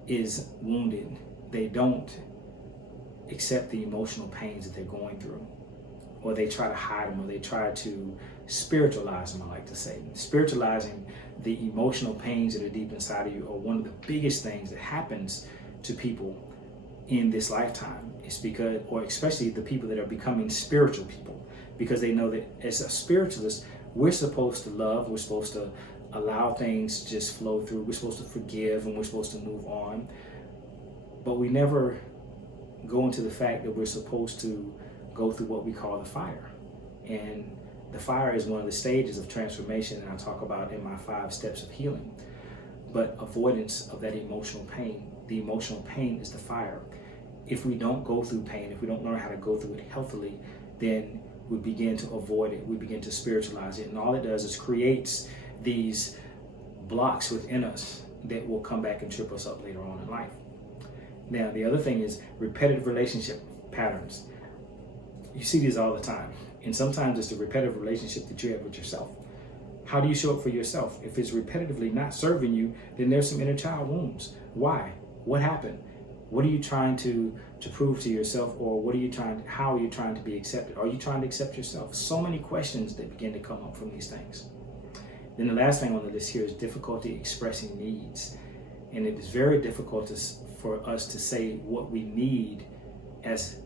is wounded, they don't accept the emotional pains that they're going through, or they try to hide them, or they try to spiritualize them, I like to say. Spiritualizing the emotional pains that are deep inside of you are one of the biggest things that happens to people in this lifetime. It's because, or especially the people that are becoming spiritual people, because they know that as a spiritualist, we're supposed to love, we're supposed to allow things to just flow through, we're supposed to forgive, and we're supposed to move on. But we never go into the fact that we're supposed to go through what we call the fire. And the fire is one of the stages of transformation that I talk about in my 5 steps of healing. But avoidance of that emotional pain, the emotional pain is the fire. If we don't go through pain, if we don't learn how to go through it healthily, then we begin to avoid it, we begin to spiritualize it. And all it does is creates these blocks within us that will come back and trip us up later on in life. Now, the other thing is repetitive relationship patterns. You see these all the time. And sometimes it's the repetitive relationship that you have with yourself. How do you show up for yourself? If it's repetitively not serving you, then there's some inner child wounds. Why? What happened? What are you trying to prove to yourself, or how are you trying to be accepted? Are you trying to accept yourself? So many questions that begin to come up from these things. Then the last thing on the list here is difficulty expressing needs. And it is very difficult for us to say what we need as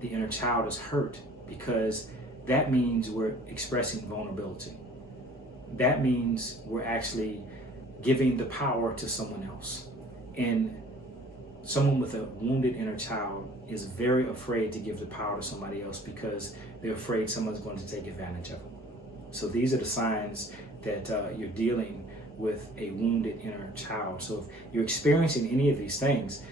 the inner child is hurt, because that means we're expressing vulnerability. That means we're actually giving the power to someone else. And someone with a wounded inner child is very afraid to give the power to somebody else, because they're afraid someone's going to take advantage of them. So these are the signs that you're dealing with a wounded inner child. So if you're experiencing any of these things,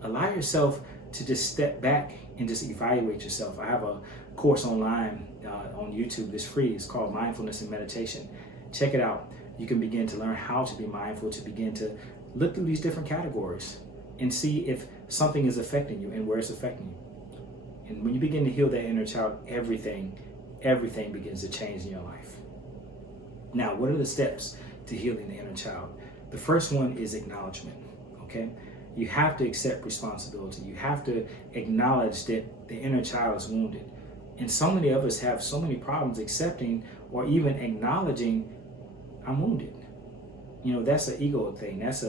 allow yourself to just step back and just evaluate yourself. I have a course online on YouTube that's free. It's called Mindfulness and Meditation. Check it out. You can begin to learn how to be mindful, to begin to look through these different categories and see if something is affecting you and where it's affecting you. And when you begin to heal that inner child, everything begins to change in your life. Now, what are the steps to healing the inner child? The first one is acknowledgement, okay? You have to accept responsibility. You have to acknowledge that the inner child is wounded. And so many of us have so many problems accepting or even acknowledging I'm wounded. That's an ego thing. That's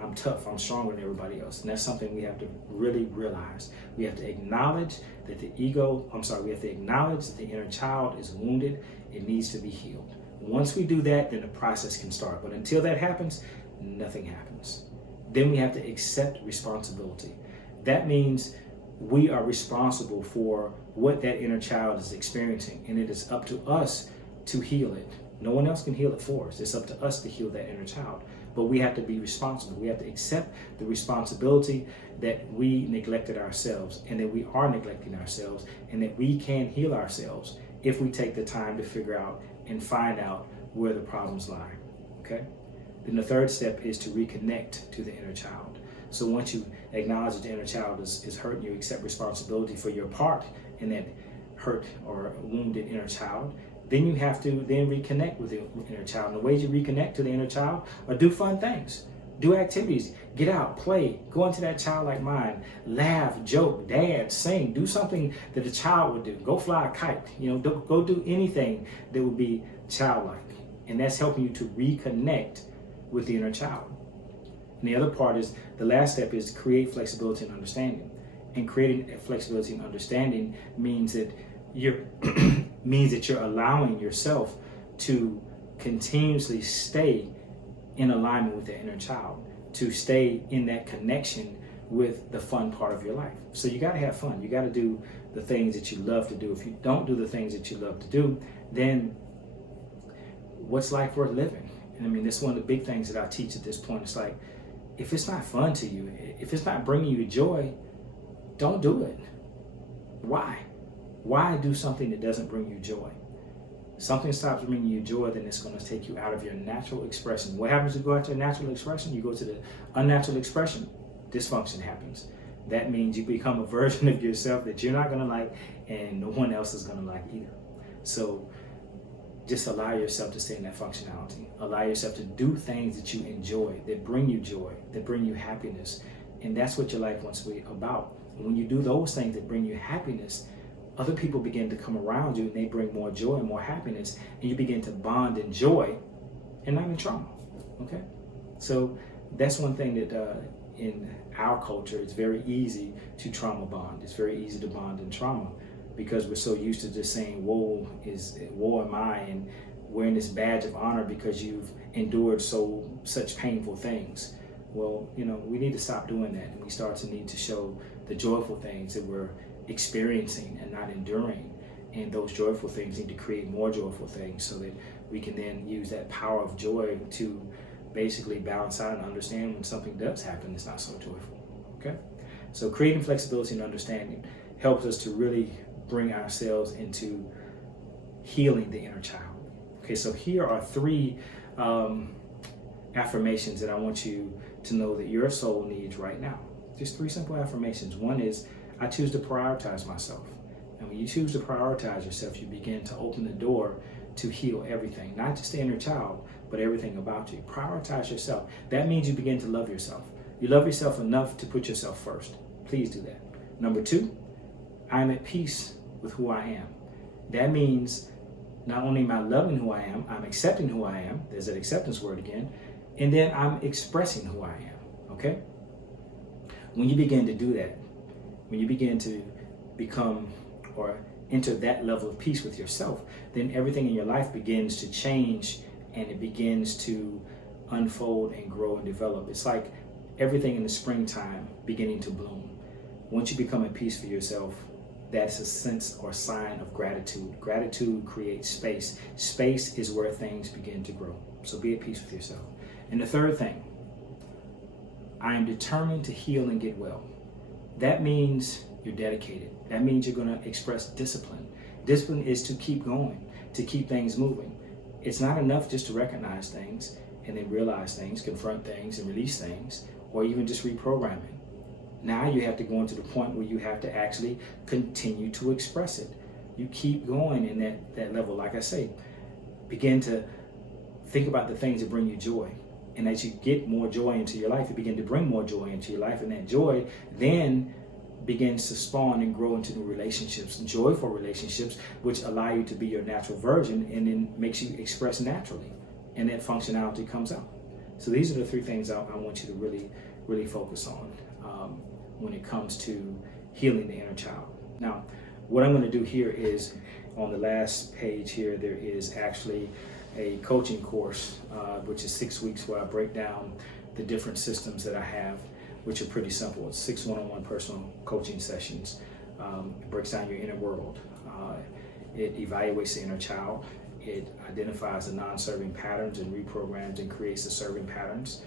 I'm tough, I'm stronger than everybody else. And that's something we have to really realize. We have to acknowledge that we have to acknowledge that the inner child is wounded. It needs to be healed. Once we do that, then the process can start. But until that happens, nothing happens. then we have to accept responsibility. That means we are responsible for what that inner child is experiencing, and it is up to us to heal it. No one else can heal it for us. It's up to us to heal that inner child. But we have to be responsible. We have to accept the responsibility that we neglected ourselves, and that we are neglecting ourselves, and that we can heal ourselves if we take the time to figure out and find out where the problems lie. Okay? Then the third step is to reconnect to the inner child. So once you acknowledge that the inner child is hurt, you accept responsibility for your part in that hurt or wounded inner child, then you have to then reconnect with the inner child. And the ways you reconnect to the inner child are do fun things, do activities, get out, play, go into that childlike mind, laugh, joke, dance, sing, do something that a child would do. Go fly a kite, go do anything that would be childlike. And that's helping you to reconnect with the inner child. And the other part is, the last step is to create flexibility and understanding. And creating flexibility and understanding means that you're allowing yourself to continuously stay in alignment with the inner child, to stay in that connection with the fun part of your life. So you got to have fun. You got to do the things that you love to do. If you don't do the things that you love to do, then what's life worth living? And I mean, that's one of the big things that I teach at this point. It's like, if it's not fun to you, if it's not bringing you joy, don't do it. Why? Why do something that doesn't bring you joy? Something stops bringing you joy, then it's going to take you out of your natural expression. What happens when you go out to your natural expression? You go to the unnatural expression, dysfunction happens. That means you become a version of yourself that you're not going to like, and no one else is going to like either. So just allow yourself to stay in that functionality. Allow yourself to do things that you enjoy, that bring you joy, that bring you happiness. And that's what your life wants to be about. And when you do those things that bring you happiness, other people begin to come around you, and they bring more joy and more happiness, and you begin to bond in joy and not in trauma. Okay? So that's one thing that in our culture, it's very easy to trauma bond. It's very easy to bond in trauma because we're so used to just saying, woe am I, and wearing this badge of honor because you've endured such painful things. Well, we need to stop doing that, and we start to need to show the joyful things that we're experiencing and not enduring. And those joyful things need to create more joyful things so that we can then use that power of joy to basically balance out and understand when something does happen that's not so joyful. Okay? So creating flexibility and understanding helps us to really bring ourselves into healing the inner child. Okay, so here are 3 affirmations that I want you to know that your soul needs right now. Just 3 simple affirmations. One is, I choose to prioritize myself. And when you choose to prioritize yourself, you begin to open the door to heal everything, not just the inner child, but everything about you. Prioritize yourself. That means you begin to love yourself. You love yourself enough to put yourself first. Please do that. Number 2, I'm at peace with who I am. That means not only am I loving who I am, I'm accepting who I am. There's that acceptance word again. And then I'm expressing who I am. Okay? When you begin to do that, when you begin to become or enter that level of peace with yourself, then everything in your life begins to change, and it begins to unfold and grow and develop. It's like everything in the springtime beginning to bloom. Once you become at peace for yourself, that's a sense or sign of gratitude. Gratitude creates space. Space is where things begin to grow. So be at peace with yourself. And the third thing, I am determined to heal and get well. That means you're dedicated. That means you're going to express discipline. Discipline is to keep going, to keep things moving. It's not enough just to recognize things and then realize things, confront things and release things, or even just reprogram it. Now you have to go into the point where you have to actually continue to express it. You keep going in that level. Like I say, begin to think about the things that bring you joy. And as you get more joy into your life, you begin to bring more joy into your life. And that joy then begins to spawn and grow into new relationships, joyful relationships, which allow you to be your natural version and then makes you express naturally. And that functionality comes out. So these are the 3 things I want you to really, really focus on when it comes to healing the inner child. Now, what I'm going to do here is, on the last page here, there is actually a coaching course, which is 6 weeks, where I break down the different systems that I have, which are pretty simple. It's 6 one-on-one personal coaching sessions. It breaks down your inner world. It evaluates the inner child. It identifies the non-serving patterns and reprograms and creates the serving patterns.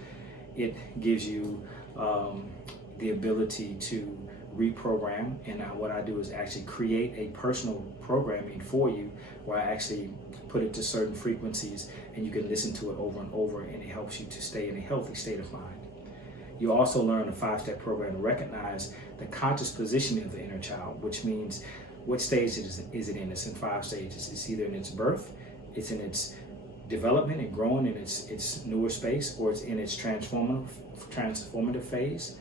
It gives you the ability to reprogram, and what I do is actually create a personal programming for you where I actually put it to certain frequencies and you can listen to it over and over, and it helps you to stay in a healthy state of mind. You also learn a 5-step program to recognize the conscious positioning of the inner child, which means what stage is it in. It's in 5 stages. It's either in its birth, it's in its development and growing in its newer space, or it's in its transformative phase,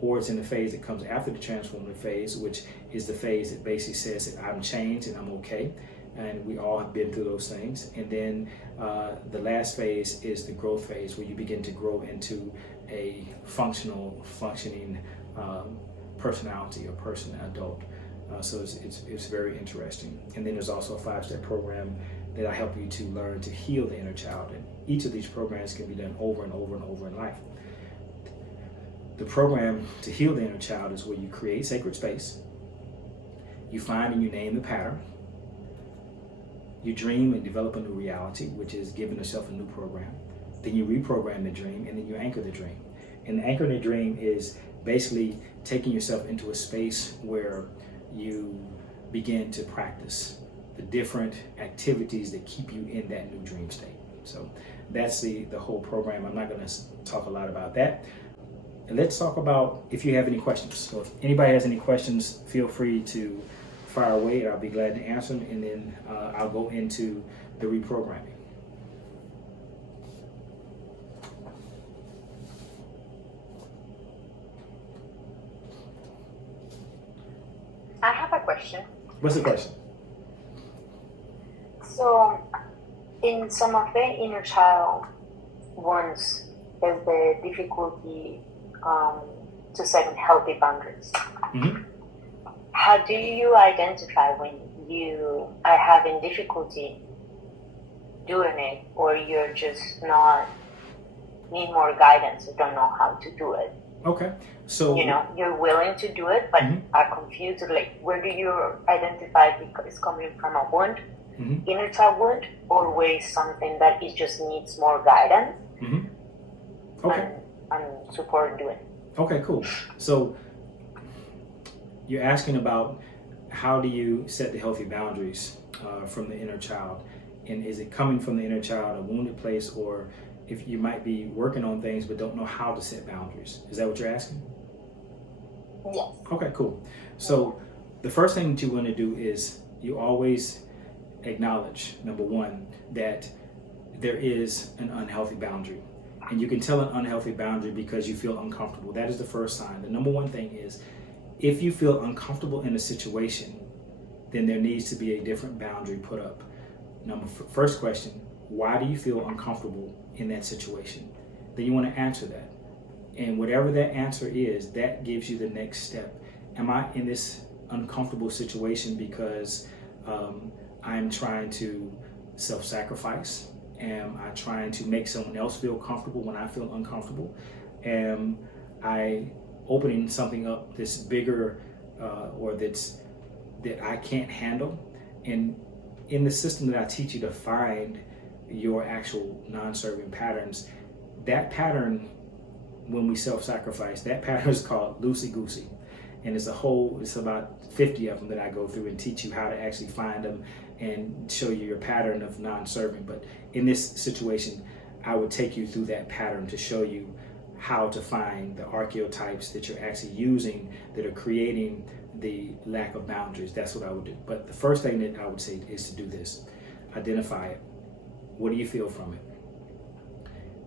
or it's in the phase that comes after the transformative phase, which is the phase that basically says that I'm changed and I'm okay. And we all have been through those things. And then the last phase is the growth phase, where you begin to grow into a functioning personality or person, adult. So it's very interesting. And then there's also a 5-step program that I help you to learn to heal the inner child. And each of these programs can be done over and over and over in life. The program to heal the inner child is where you create sacred space, you find and you name the pattern, you dream and develop a new reality, which is giving yourself a new program. Then you reprogram the dream, and then you anchor the dream. And anchoring the dream is basically taking yourself into a space where you begin to practice the different activities that keep you in that new dream state. So that's the whole program. I'm not going to talk a lot about that. And let's talk about if you have any questions. So if anybody has any questions, feel free to fire away, and I'll be glad to answer them. And then I'll go into the reprogramming. I have a question. What's the question? So, in some of the inner child wounds, there's the difficulty to set healthy boundaries. Mm-hmm. How do you identify when you are having difficulty doing it, or you're just not need more guidance or don't know how to do it? Okay, so you're willing to do it, but are confused. Like, where do you identify it's coming from a wound, inner child wound, or where it's something that it just needs more guidance and support in doing? Okay, cool. So you're asking about how do you set the healthy boundaries from the inner child, and is it coming from the inner child, a wounded place, or if you might be working on things but don't know how to set boundaries? Is that what you're asking? Yes. Okay, cool. So the first thing that you want to do is you always acknowledge, number one, that there is an unhealthy boundary. And you can tell an unhealthy boundary because you feel uncomfortable. That is the first sign. The number one thing is, if you feel uncomfortable in a situation, then there needs to be a different boundary put up. First question, why do you feel uncomfortable in that situation? Then you want to answer that. And whatever that answer is, that gives you the next step. Am I in this uncomfortable situation because I'm trying to self-sacrifice? Am I trying to make someone else feel comfortable when I feel uncomfortable? Am I opening something up that's bigger or that I can't handle? And in the system that I teach you to find your actual non-serving patterns, that pattern, when we self-sacrifice, that pattern is called loosey-goosey. And it's about 50 of them that I go through and teach you how to actually find them and show you your pattern of non-serving. But in this situation, I would take you through that pattern to show you how to find the archetypes that you're actually using that are creating the lack of boundaries. That's what I would do. But the first thing that I would say is to do this. Identify it. What do you feel from it?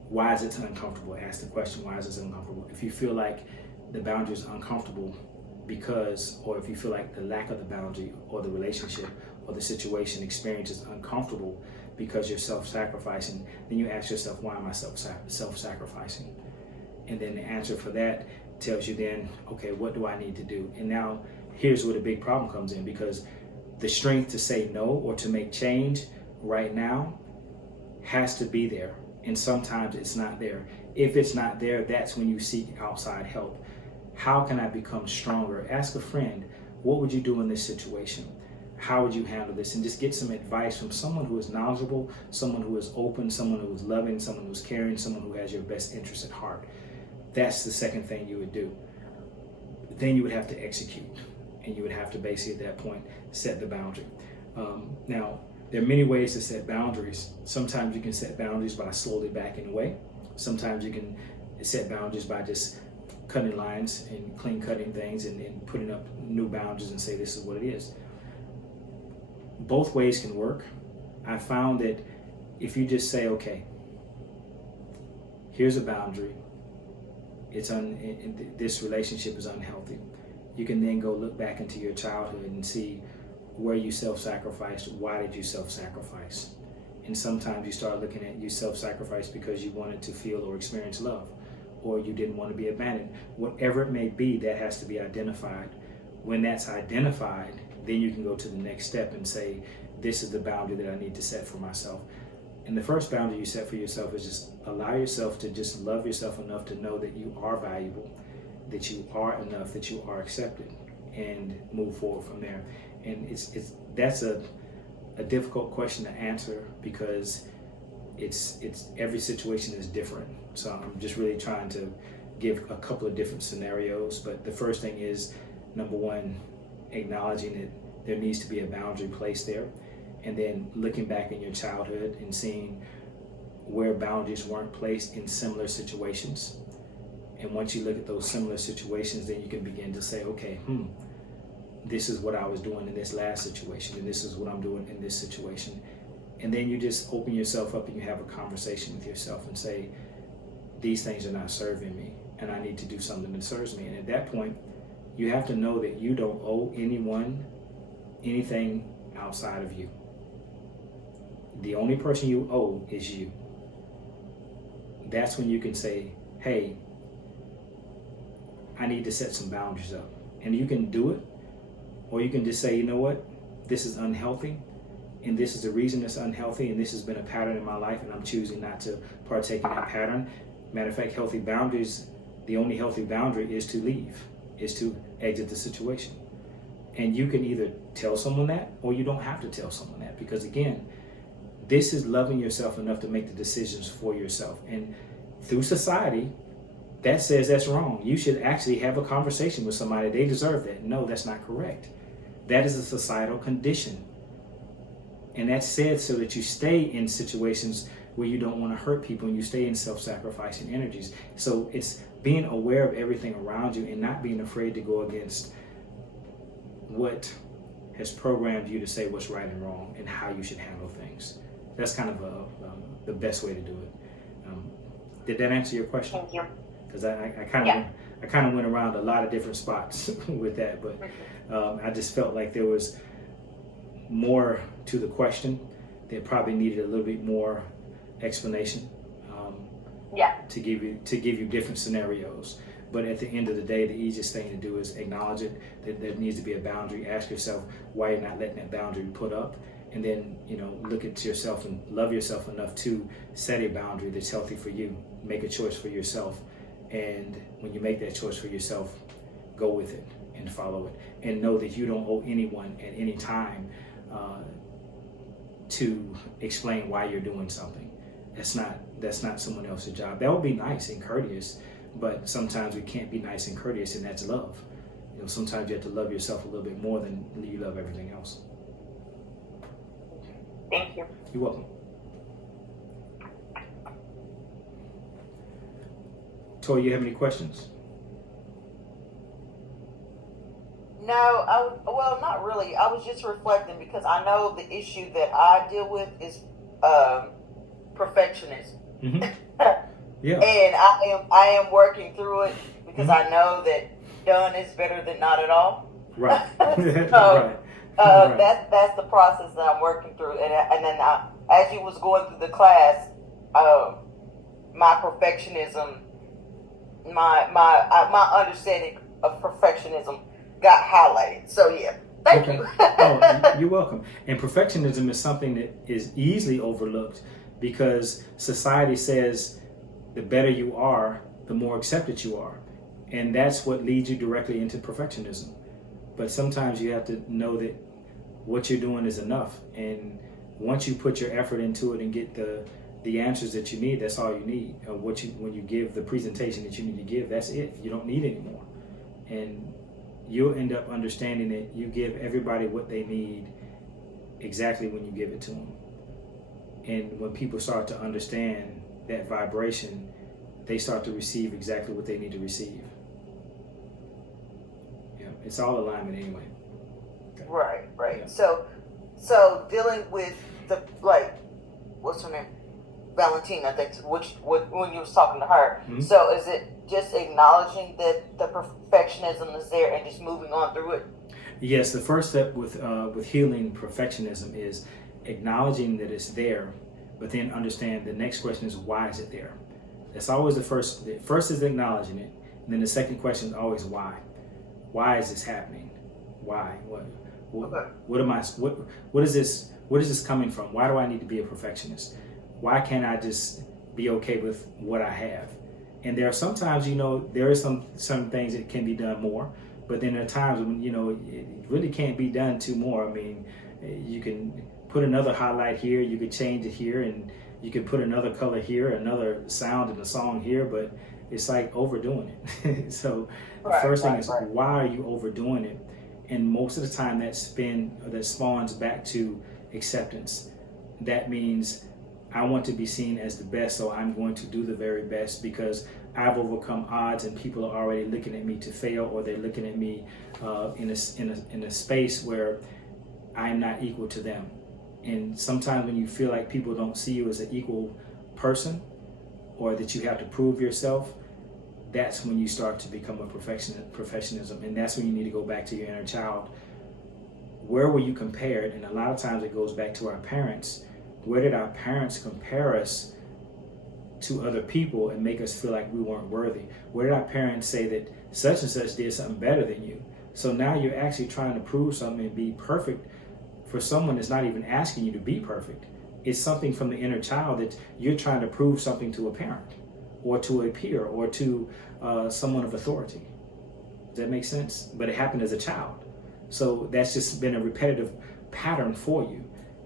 Why is it uncomfortable? Ask the question, why is this uncomfortable? If you feel like the boundary is uncomfortable or if you feel like the lack of the boundary or the relationship or the situation experience is uncomfortable because you're self-sacrificing, then you ask yourself, why am I self-sacrificing? And then the answer for that tells you then, okay, what do I need to do? And now here's where the big problem comes in, because the strength to say no or to make change right now has to be there. And sometimes it's not there. If it's not there, that's when you seek outside help. How can I become stronger? Ask a friend, what would you do in this situation? How would you handle this? And just get some advice from someone who is knowledgeable, someone who is open, someone who is loving, someone who is caring, someone who has your best interest at heart. That's the second thing you would do. Then you would have to execute. And you would have to basically at that point set the boundary. Now, there are many ways to set boundaries. Sometimes you can set boundaries by slowly backing away. Sometimes you can set boundaries by just cutting lines and clean cutting things and putting up new boundaries and say this is what it is. Both ways can work. I found that if you just say, okay, here's a boundary, this relationship is unhealthy. You can then go look back into your childhood and see where you self-sacrificed. Why did you self-sacrifice? And sometimes you start looking at you self-sacrificed because you wanted to feel or experience love, or you didn't want to be abandoned. Whatever it may be, that has to be identified. When that's identified, then you can go to the next step and say, this is the boundary that I need to set for myself. And the first boundary you set for yourself is just allow yourself to just love yourself enough to know that you are valuable, that you are enough, that you are accepted, and move forward from there. And that's a difficult question to answer because it's every situation is different. So I'm just really trying to give a couple of different scenarios. But the first thing is, number one, acknowledging that there needs to be a boundary placed there, and then looking back in your childhood and seeing where boundaries weren't placed in similar situations. And once you look at those similar situations, then you can begin to say, okay, this is what I was doing in this last situation, and this is what I'm doing in this situation. And then you just open yourself up and you have a conversation with yourself and say, these things are not serving me, and I need to do something that serves me. And at that point, you have to know that you don't owe anyone anything outside of you. The only person you owe is you. That's when you can say, hey, I need to set some boundaries up. And you can do it, or you can just say, you know what, this is unhealthy, and this is the reason it's unhealthy, and this has been a pattern in my life, and I'm choosing not to partake in that pattern. Matter of fact, healthy boundaries, the only healthy boundary is to leave, is to exit the situation. And you can either tell someone that, or you don't have to tell someone that, because again, this is loving yourself enough to make the decisions for yourself. And through society, that says that's wrong. You should actually have a conversation with somebody. They deserve that. No, that's not correct. That is a societal condition. And that's said so that you stay in situations where you don't want to hurt people and you stay in self-sacrificing energies. So it's being aware of everything around you and not being afraid to go against what has programmed you to say what's right and wrong and how you should handle things. That's kind of the best way to do it. Did that answer your question? Thank you. Because I kind of went around a lot of different spots with that, but I just felt like there was more to the question that probably needed a little bit more explanation to give you different scenarios. But at the end of the day, the easiest thing to do is acknowledge it, that there needs to be a boundary. Ask yourself why you're not letting that boundary be put up, and then look at yourself and love yourself enough to set a boundary that's healthy for you. Make a choice for yourself. And when you make that choice for yourself, go with it and follow it. And know that you don't owe anyone at any time to explain why you're doing something. That's not someone else's job. That would be nice and courteous, but sometimes we can't be nice and courteous, and that's love. Sometimes you have to love yourself a little bit more than you love everything else. Thank you. You're welcome. Tori, you have any questions? No, well, not really. I was just reflecting because I know the issue that I deal with is perfectionism. Mm-hmm. Yeah. And I am working through it because I know that done is better than not at all. Right. So Right. That's the process that I'm working through. And then as you was going through the class, my perfectionism, my understanding of perfectionism got highlighted. So yeah, thank you. Oh, you're welcome. And perfectionism is something that is easily overlooked because society says the better you are, the more accepted you are. And that's what leads you directly into perfectionism. But sometimes you have to know that what you're doing is enough. And once you put your effort into it and get the answers that you need, that's all you need. When you give the presentation that you need to give, that's it. You don't need any more. And you'll end up understanding that you give everybody what they need exactly when you give it to them. And when people start to understand that vibration, they start to receive exactly what they need to receive. Yeah, it's all alignment anyway. Okay. Right. Yeah. So dealing with the, like, what's her name? Valentine, I think, when you was talking to her. Mm-hmm. So is it just acknowledging that the perfectionism is there and just moving on through it? Yes, the first step with healing perfectionism is acknowledging that it's there, but then understand the next question is, why is it there? That's always the first. The first is acknowledging it, and then the second question is always why. Why is this happening? Why? What am I? What is this? What is this coming from? Why do I need to be a perfectionist? Why can't I just be okay with what I have? And there are sometimes, there are some things that can be done more, but then there are times when, it really can't be done two more. I mean, you can put another highlight here, you could change it here, and you could put another color here, another sound in the song here, but it's like overdoing it. So the first thing is, why are you overdoing it? And most of the time that spawns back to acceptance. That means I want to be seen as the best, so I'm going to do the very best because I've overcome odds and people are already looking at me to fail, or they're looking at me in a space where I'm not equal to them. And sometimes when you feel like people don't see you as an equal person, or that you have to prove yourself, that's when you start to become a perfectionism. And that's when you need to go back to your inner child. Where were you compared? And a lot of times it goes back to our parents. Where did our parents compare us to other people and make us feel like we weren't worthy? Where did our parents say that such and such did something better than you? So now you're actually trying to prove something and be perfect for someone that's not even asking you to be perfect. It's something from the inner child that you're trying to prove something to a parent or to a peer or to someone of authority. Does that make sense? But it happened as a child. So that's just been a repetitive pattern for you.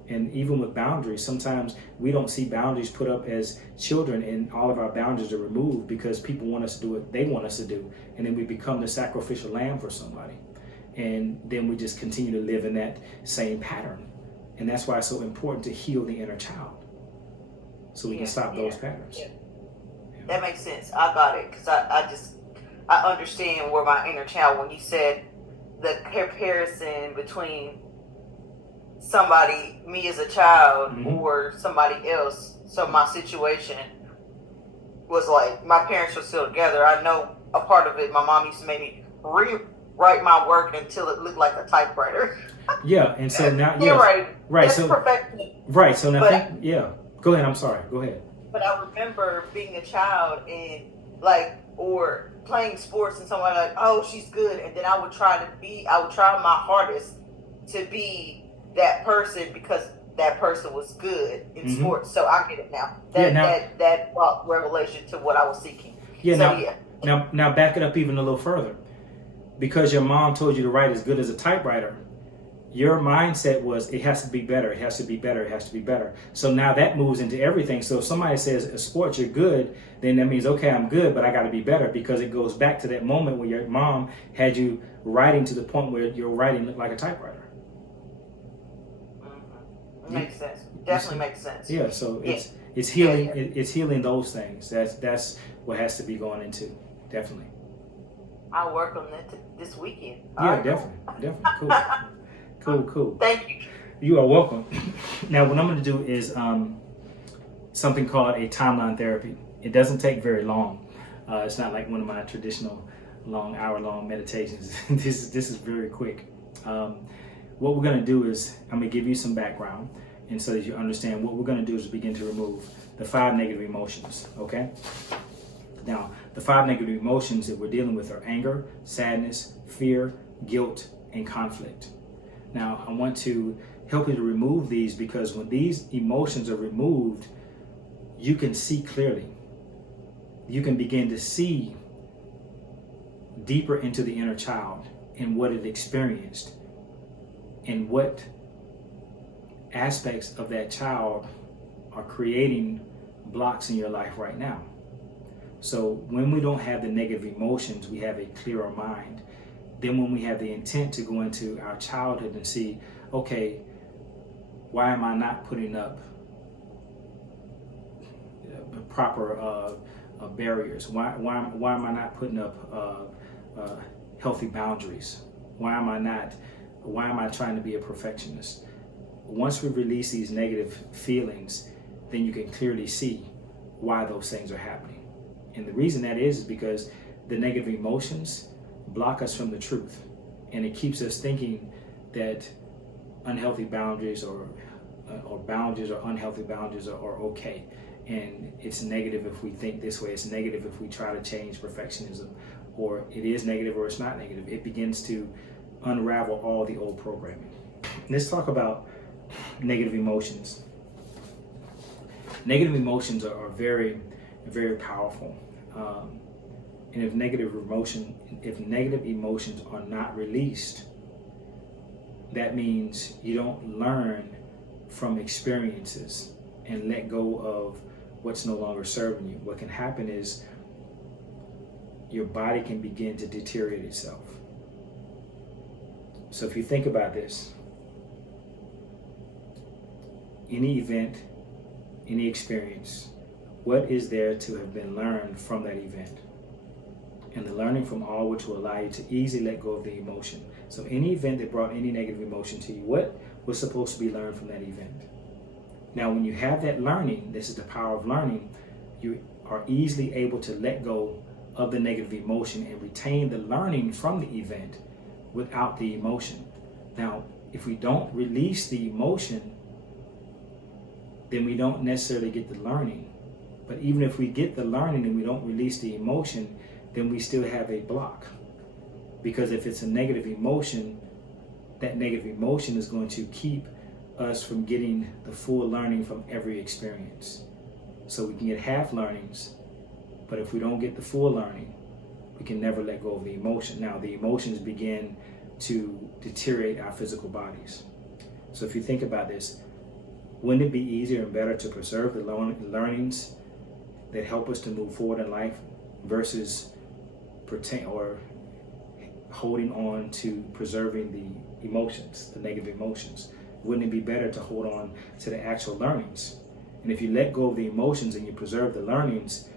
And even with boundaries, sometimes we don't see boundaries put up as children, and all of our boundaries are removed because people want us to do what they want us to do. And then we become the sacrificial lamb for somebody. And then we just continue to live in that same pattern. And that's why it's so important to heal the inner child, so we can stop those patterns. Yeah. That makes sense. I got it, because I understand where my inner child, when you said the comparison between somebody, me as a child, or somebody else. So my situation was like, my parents were still together. I know a part of it, my mom used to make me rewrite my work until it looked like a typewriter. Yeah, and so now, right. That's so perfection. Right. So now, go ahead. I'm sorry. Go ahead. But I remember being a child and or playing sports, and someone like, oh, she's good, and then I would try my hardest to be that person because that person was good in sports. So I get it now. That brought revelation to what I was seeking. Yeah. Now back it up even a little further. Because your mom told you to write as good as a typewriter, your mindset was, it has to be better, it has to be better, it has to be better. So now that moves into everything. So if somebody says in sports you're good, then that means, okay, I'm good, but I got to be better, because it goes back to that moment where your mom had you writing to the point where your writing looked like a typewriter. Makes sense. Definitely makes sense. Yeah, so it's healing. It's healing those things. That's what has to be going into. Definitely. I'll work on that this weekend. Yeah, definitely. Cool. Thank you. You are welcome. Now, what I'm going to do is something called a timeline therapy. It doesn't take very long. It's not like one of my traditional hour-long meditations. This is very quick. What we're going to do is I'm going to give you some background, and so that you understand what we're going to do is begin to remove the 5 negative emotions, okay? Now, the 5 negative emotions that we're dealing with are anger, sadness, fear, guilt, and conflict. Now, I want to help you to remove these, because when these emotions are removed, you can see clearly. you can begin to see deeper into the inner child and what it experienced and what aspects of that child are creating blocks in your life right now. So when we don't have the negative emotions, we have a clearer mind. Then when we have the intent to go into our childhood and see, okay, why am I not putting up proper barriers? Why am I not putting up healthy boundaries? Why am I trying to be a perfectionist? Once we release these negative feelings, then you can clearly see why those things are happening. And the reason that is because the negative emotions block us from the truth, and it keeps us thinking that unhealthy boundaries or boundaries or unhealthy boundaries are okay. And it's negative if we think this way. It's negative if we try to change perfectionism, or it is negative or it's not negative. It begins to unravel all the old programming. Let's talk about negative emotions. Negative emotions are very, very powerful. And if negative emotions are not released, that means you don't learn from experiences and let go of what's no longer serving you. What can happen is your body can begin to deteriorate itself. So if you think about this, any event, any experience, what is there to have been learned from that event? And the learning from all which will allow you to easily let go of the emotion. So any event that brought any negative emotion to you, what was supposed to be learned from that event? Now, when you have that learning, this is the power of learning, you are easily able to let go of the negative emotion and retain the learning from the event without the emotion. Now, if we don't release the emotion, then we don't necessarily get the learning. But even if we get the learning and we don't release the emotion, then we still have a block. Because if it's a negative emotion, that negative emotion is going to keep us from getting the full learning from every experience. So we can get half learnings, but if we don't get the full learning, we can never let go of the emotion. Now, the emotions begin to deteriorate our physical bodies. So if you think about this, wouldn't it be easier and better to preserve the learnings that help us to move forward in life versus pretend or holding on to preserving the emotions, the negative emotions? Wouldn't it be better to hold on to the actual learnings? And if you let go of the emotions and you preserve the learnings,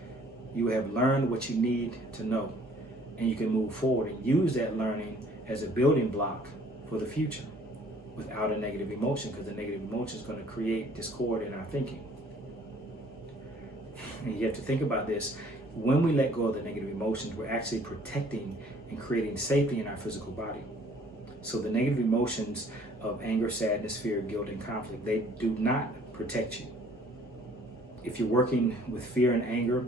you have learned what you need to know, and you can move forward and use that learning as a building block for the future without a negative emotion, because the negative emotion is going to create discord in our thinking. And you have to think about this. When we let go of the negative emotions, we're actually protecting and creating safety in our physical body. So the negative emotions of anger, sadness, fear, guilt, and conflict, they do not protect you. If you're working with fear and anger,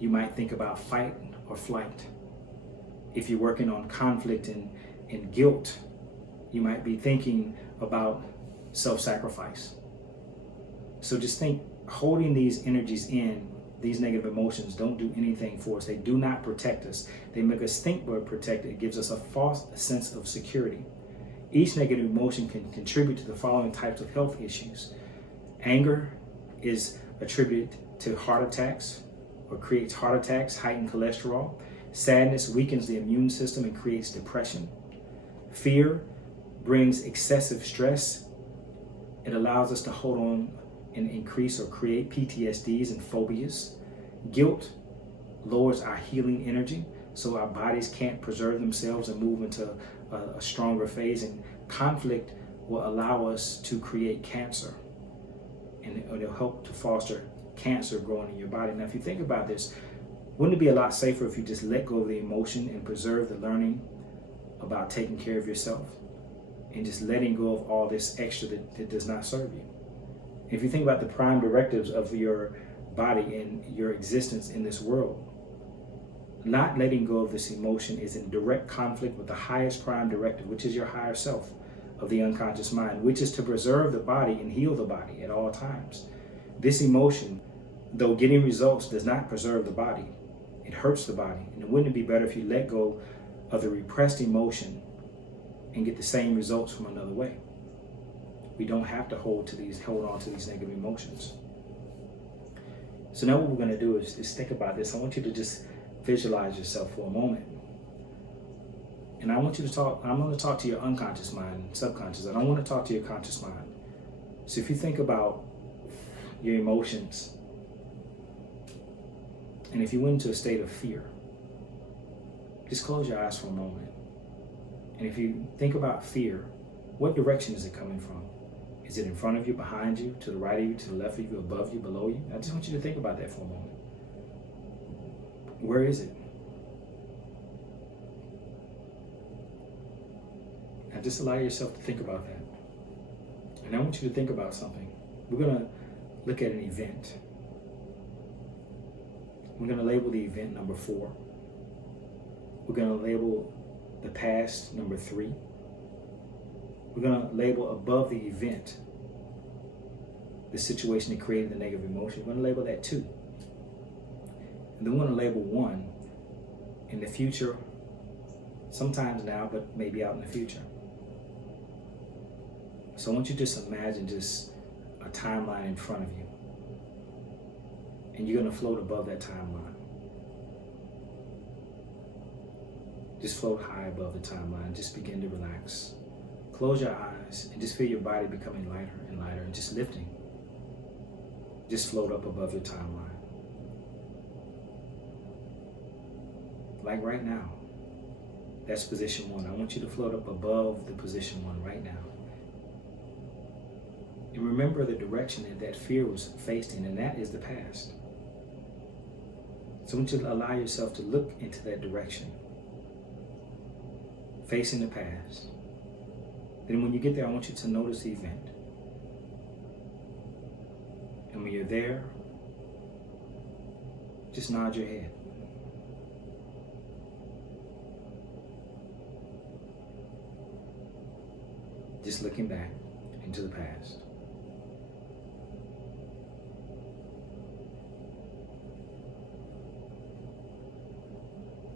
you might think about fight or flight. If you're working on conflict and guilt, you might be thinking about self-sacrifice. So just think, holding these energies in, these negative emotions don't do anything for us. They do not protect us. They make us think we're protected. It gives us a false sense of security. Each negative emotion can contribute to the following types of health issues. Anger is attributed to heart attacks or creates heart attacks, heightened cholesterol. Sadness weakens the immune system and creates depression. Fear brings excessive stress. It allows us to hold on and increase or create PTSDs and phobias. Guilt lowers our healing energy, so our bodies can't preserve themselves and move into a stronger phase. And conflict will allow us to create cancer, and it'll help to foster cancer growing in your body. Now, if you think about this, wouldn't it be a lot safer if you just let go of the emotion and preserve the learning about taking care of yourself and just letting go of all this extra that does not serve you? If you think about the prime directives of your body and your existence in this world, not letting go of this emotion is in direct conflict with the highest prime directive, which is your higher self of the unconscious mind, which is to preserve the body and heal the body at all times. This emotion Though getting results does not preserve the body, it hurts the body. And wouldn't it be better if you let go of the repressed emotion and get the same results from another way? We don't have to hold on to these negative emotions. So now what we're going to do is think about this. I want you to just visualize yourself for a moment. And I'm going to talk to your unconscious mind and subconscious. I don't want to talk to your conscious mind. So if you think about your emotions, and if you went into a state of fear, just close your eyes for a moment. And if you think about fear, what direction is it coming from? Is it in front of you, behind you, to the right of you, to the left of you, above you, below you? I just want you to think about that for a moment. Where is it? Now just allow yourself to think about that. And I want you to think about something. We're going to look at an event. We're going to label the event number 4. We're going to label the past number 3. We're going to label above the event the situation that created the negative emotion. We're going to label that 2. And then we're going to label 1 in the future, sometimes now, but maybe out in the future. So I want you to just imagine just a timeline in front of you. And you're going to float above that timeline. Just float high above the timeline. Just begin to relax. Close your eyes and just feel your body becoming lighter and lighter and just lifting. Just float up above your timeline. Like right now. That's position 1. I want you to float up above the position 1 right now. And remember the direction that fear was faced in, and that is the past. So I want you to allow yourself to look into that direction, facing the past. Then when you get there, I want you to notice the event. And when you're there, just nod your head. Just looking back into the past.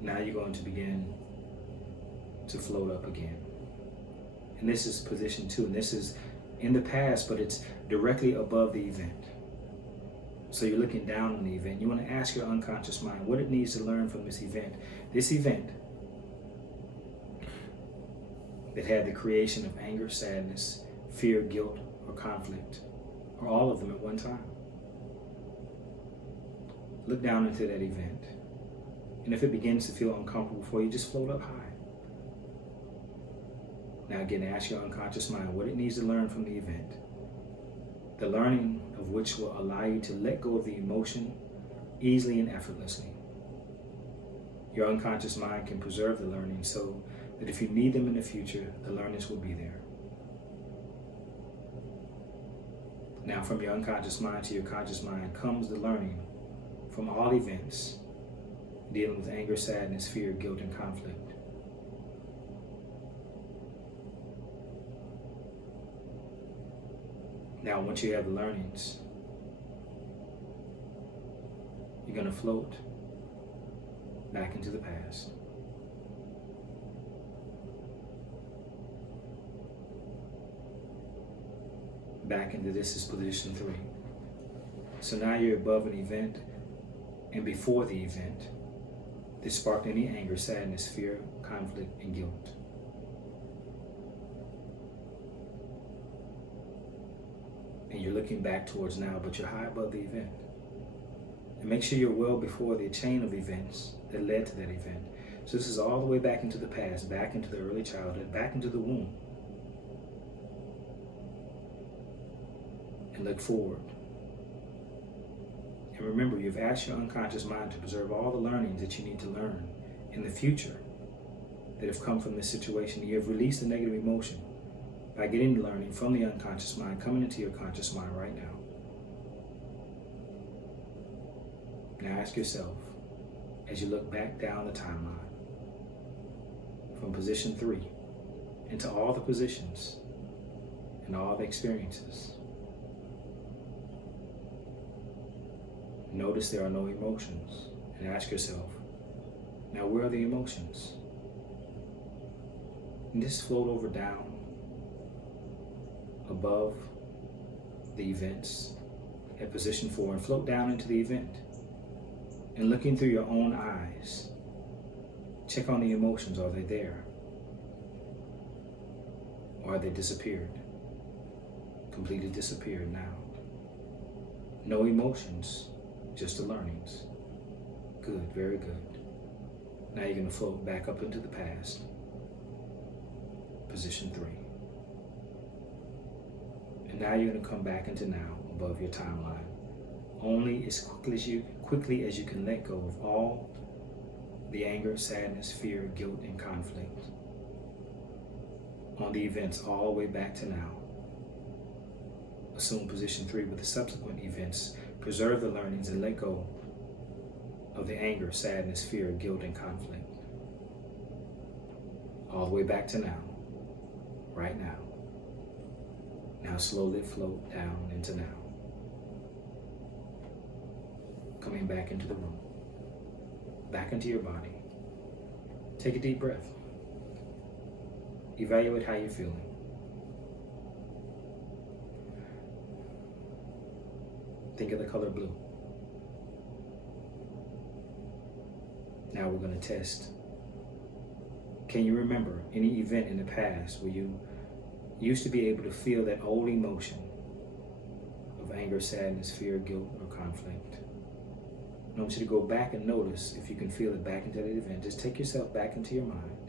Now you're going to begin to float up again. And this is position 2, and this is in the past, but it's directly above the event. So you're looking down on the event. You want to ask your unconscious mind what it needs to learn from this event. This event that had the creation of anger, sadness, fear, guilt, or conflict, or all of them at one time. Look down into that event. And if it begins to feel uncomfortable for you, just float up high. Now again, ask your unconscious mind what it needs to learn from the event. The learning of which will allow you to let go of the emotion easily and effortlessly. Your unconscious mind can preserve the learning so that if you need them in the future, the learnings will be there. Now from your unconscious mind to your conscious mind comes the learning from all events dealing with anger, sadness, fear, guilt, and conflict. Now, once you have the learnings, you're going to float back into the past. Back into this is position 3. So now you're above an event and before the event that sparked any anger, sadness, fear, conflict, and guilt. And you're looking back towards now, but you're high above the event. And make sure you're well before the chain of events that led to that event. So this is all the way back into the past, back into the early childhood, back into the womb. And look forward. And remember, you've asked your unconscious mind to preserve all the learnings that you need to learn in the future that have come from this situation. You have released the negative emotion by getting the learning from the unconscious mind coming into your conscious mind right now. Now ask yourself, as you look back down the timeline, from position 3 into all the positions and all the experiences. Notice there are no emotions. And ask yourself, now where are the emotions? And just float over down above the events at position 4 and float down into the event. And looking through your own eyes, check on the emotions. Are they there? Or are they disappeared? Completely disappeared now. No emotions, just the learnings. Good, very good. Now you're going to float back up into the past. Position 3. And now you're going to come back into now, above your timeline. Only as quickly as you can let go of all the anger, sadness, fear, guilt, and conflict on the events all the way back to now. Assume position 3 with the subsequent events. Preserve the learnings and let go of the anger, sadness, fear, guilt, and conflict. All the way back to now, right now. Now slowly float down into now. Coming back into the room, back into your body. Take a deep breath. Evaluate how you're feeling. Think of the color blue. Now we're going to test. Can you remember any event in the past where you used to be able to feel that old emotion of anger, sadness, fear, guilt, or conflict? And I want you to go back and notice if you can feel it back into that event. Just take yourself back into your mind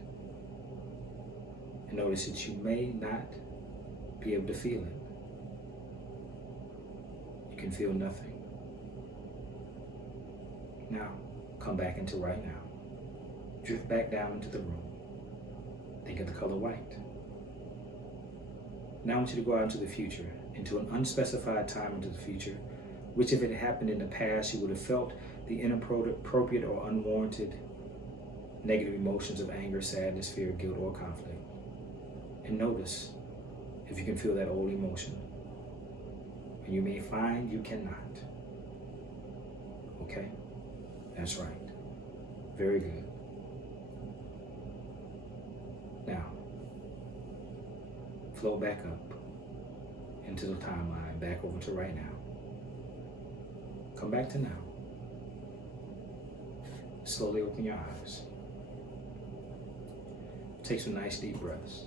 and notice that you may not be able to feel it. You can feel nothing. Now, come back into right now. Drift back down into the room. Think of the color white. Now I want you to go out into the future, into an unspecified time into the future, which if it had happened in the past, you would have felt the inappropriate or unwarranted negative emotions of anger, sadness, fear, guilt, or conflict. And notice if you can feel that old emotion. And you may find you cannot. Okay? That's right. Very good. Now, flow back up into the timeline, back over to right now. Come back to now. Slowly open your eyes. Take some nice deep breaths.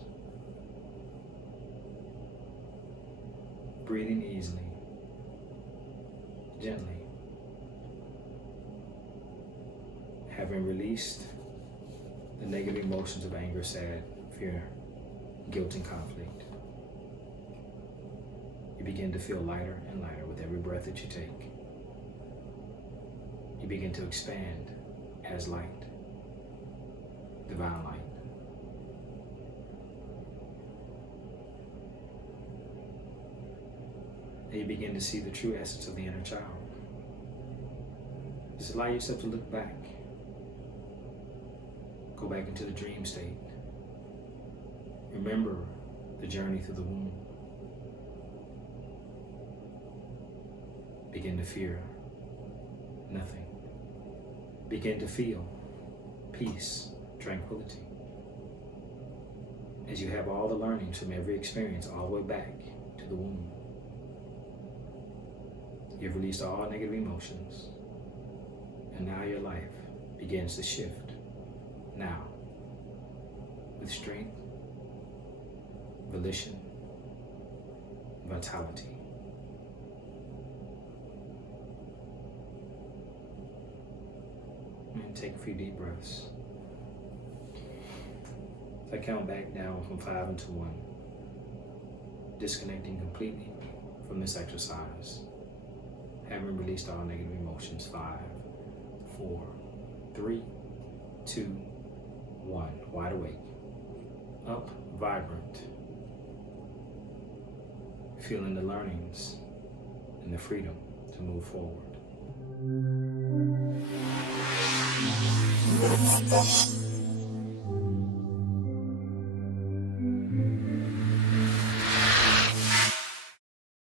Breathing easily, gently. Having released the negative emotions of anger, sad, fear, guilt, and conflict, you begin to feel lighter and lighter with every breath that you take. You begin to expand as light, divine light. And you begin to see the true essence of the inner child. Just allow yourself to look back. Go back into the dream state. Remember the journey through the womb. Begin to fear nothing. Begin to feel peace, tranquility. As you have all the learnings from every experience all the way back to the womb. You've released all negative emotions. And now your life begins to shift. Now, with strength, volition, vitality. And take a few deep breaths. As I count back down from 5 into 1, disconnecting completely from this exercise, having released all negative emotions. 5, 4, 3, 2, 1. Wide awake, up, vibrant, feeling the learnings and the freedom to move forward.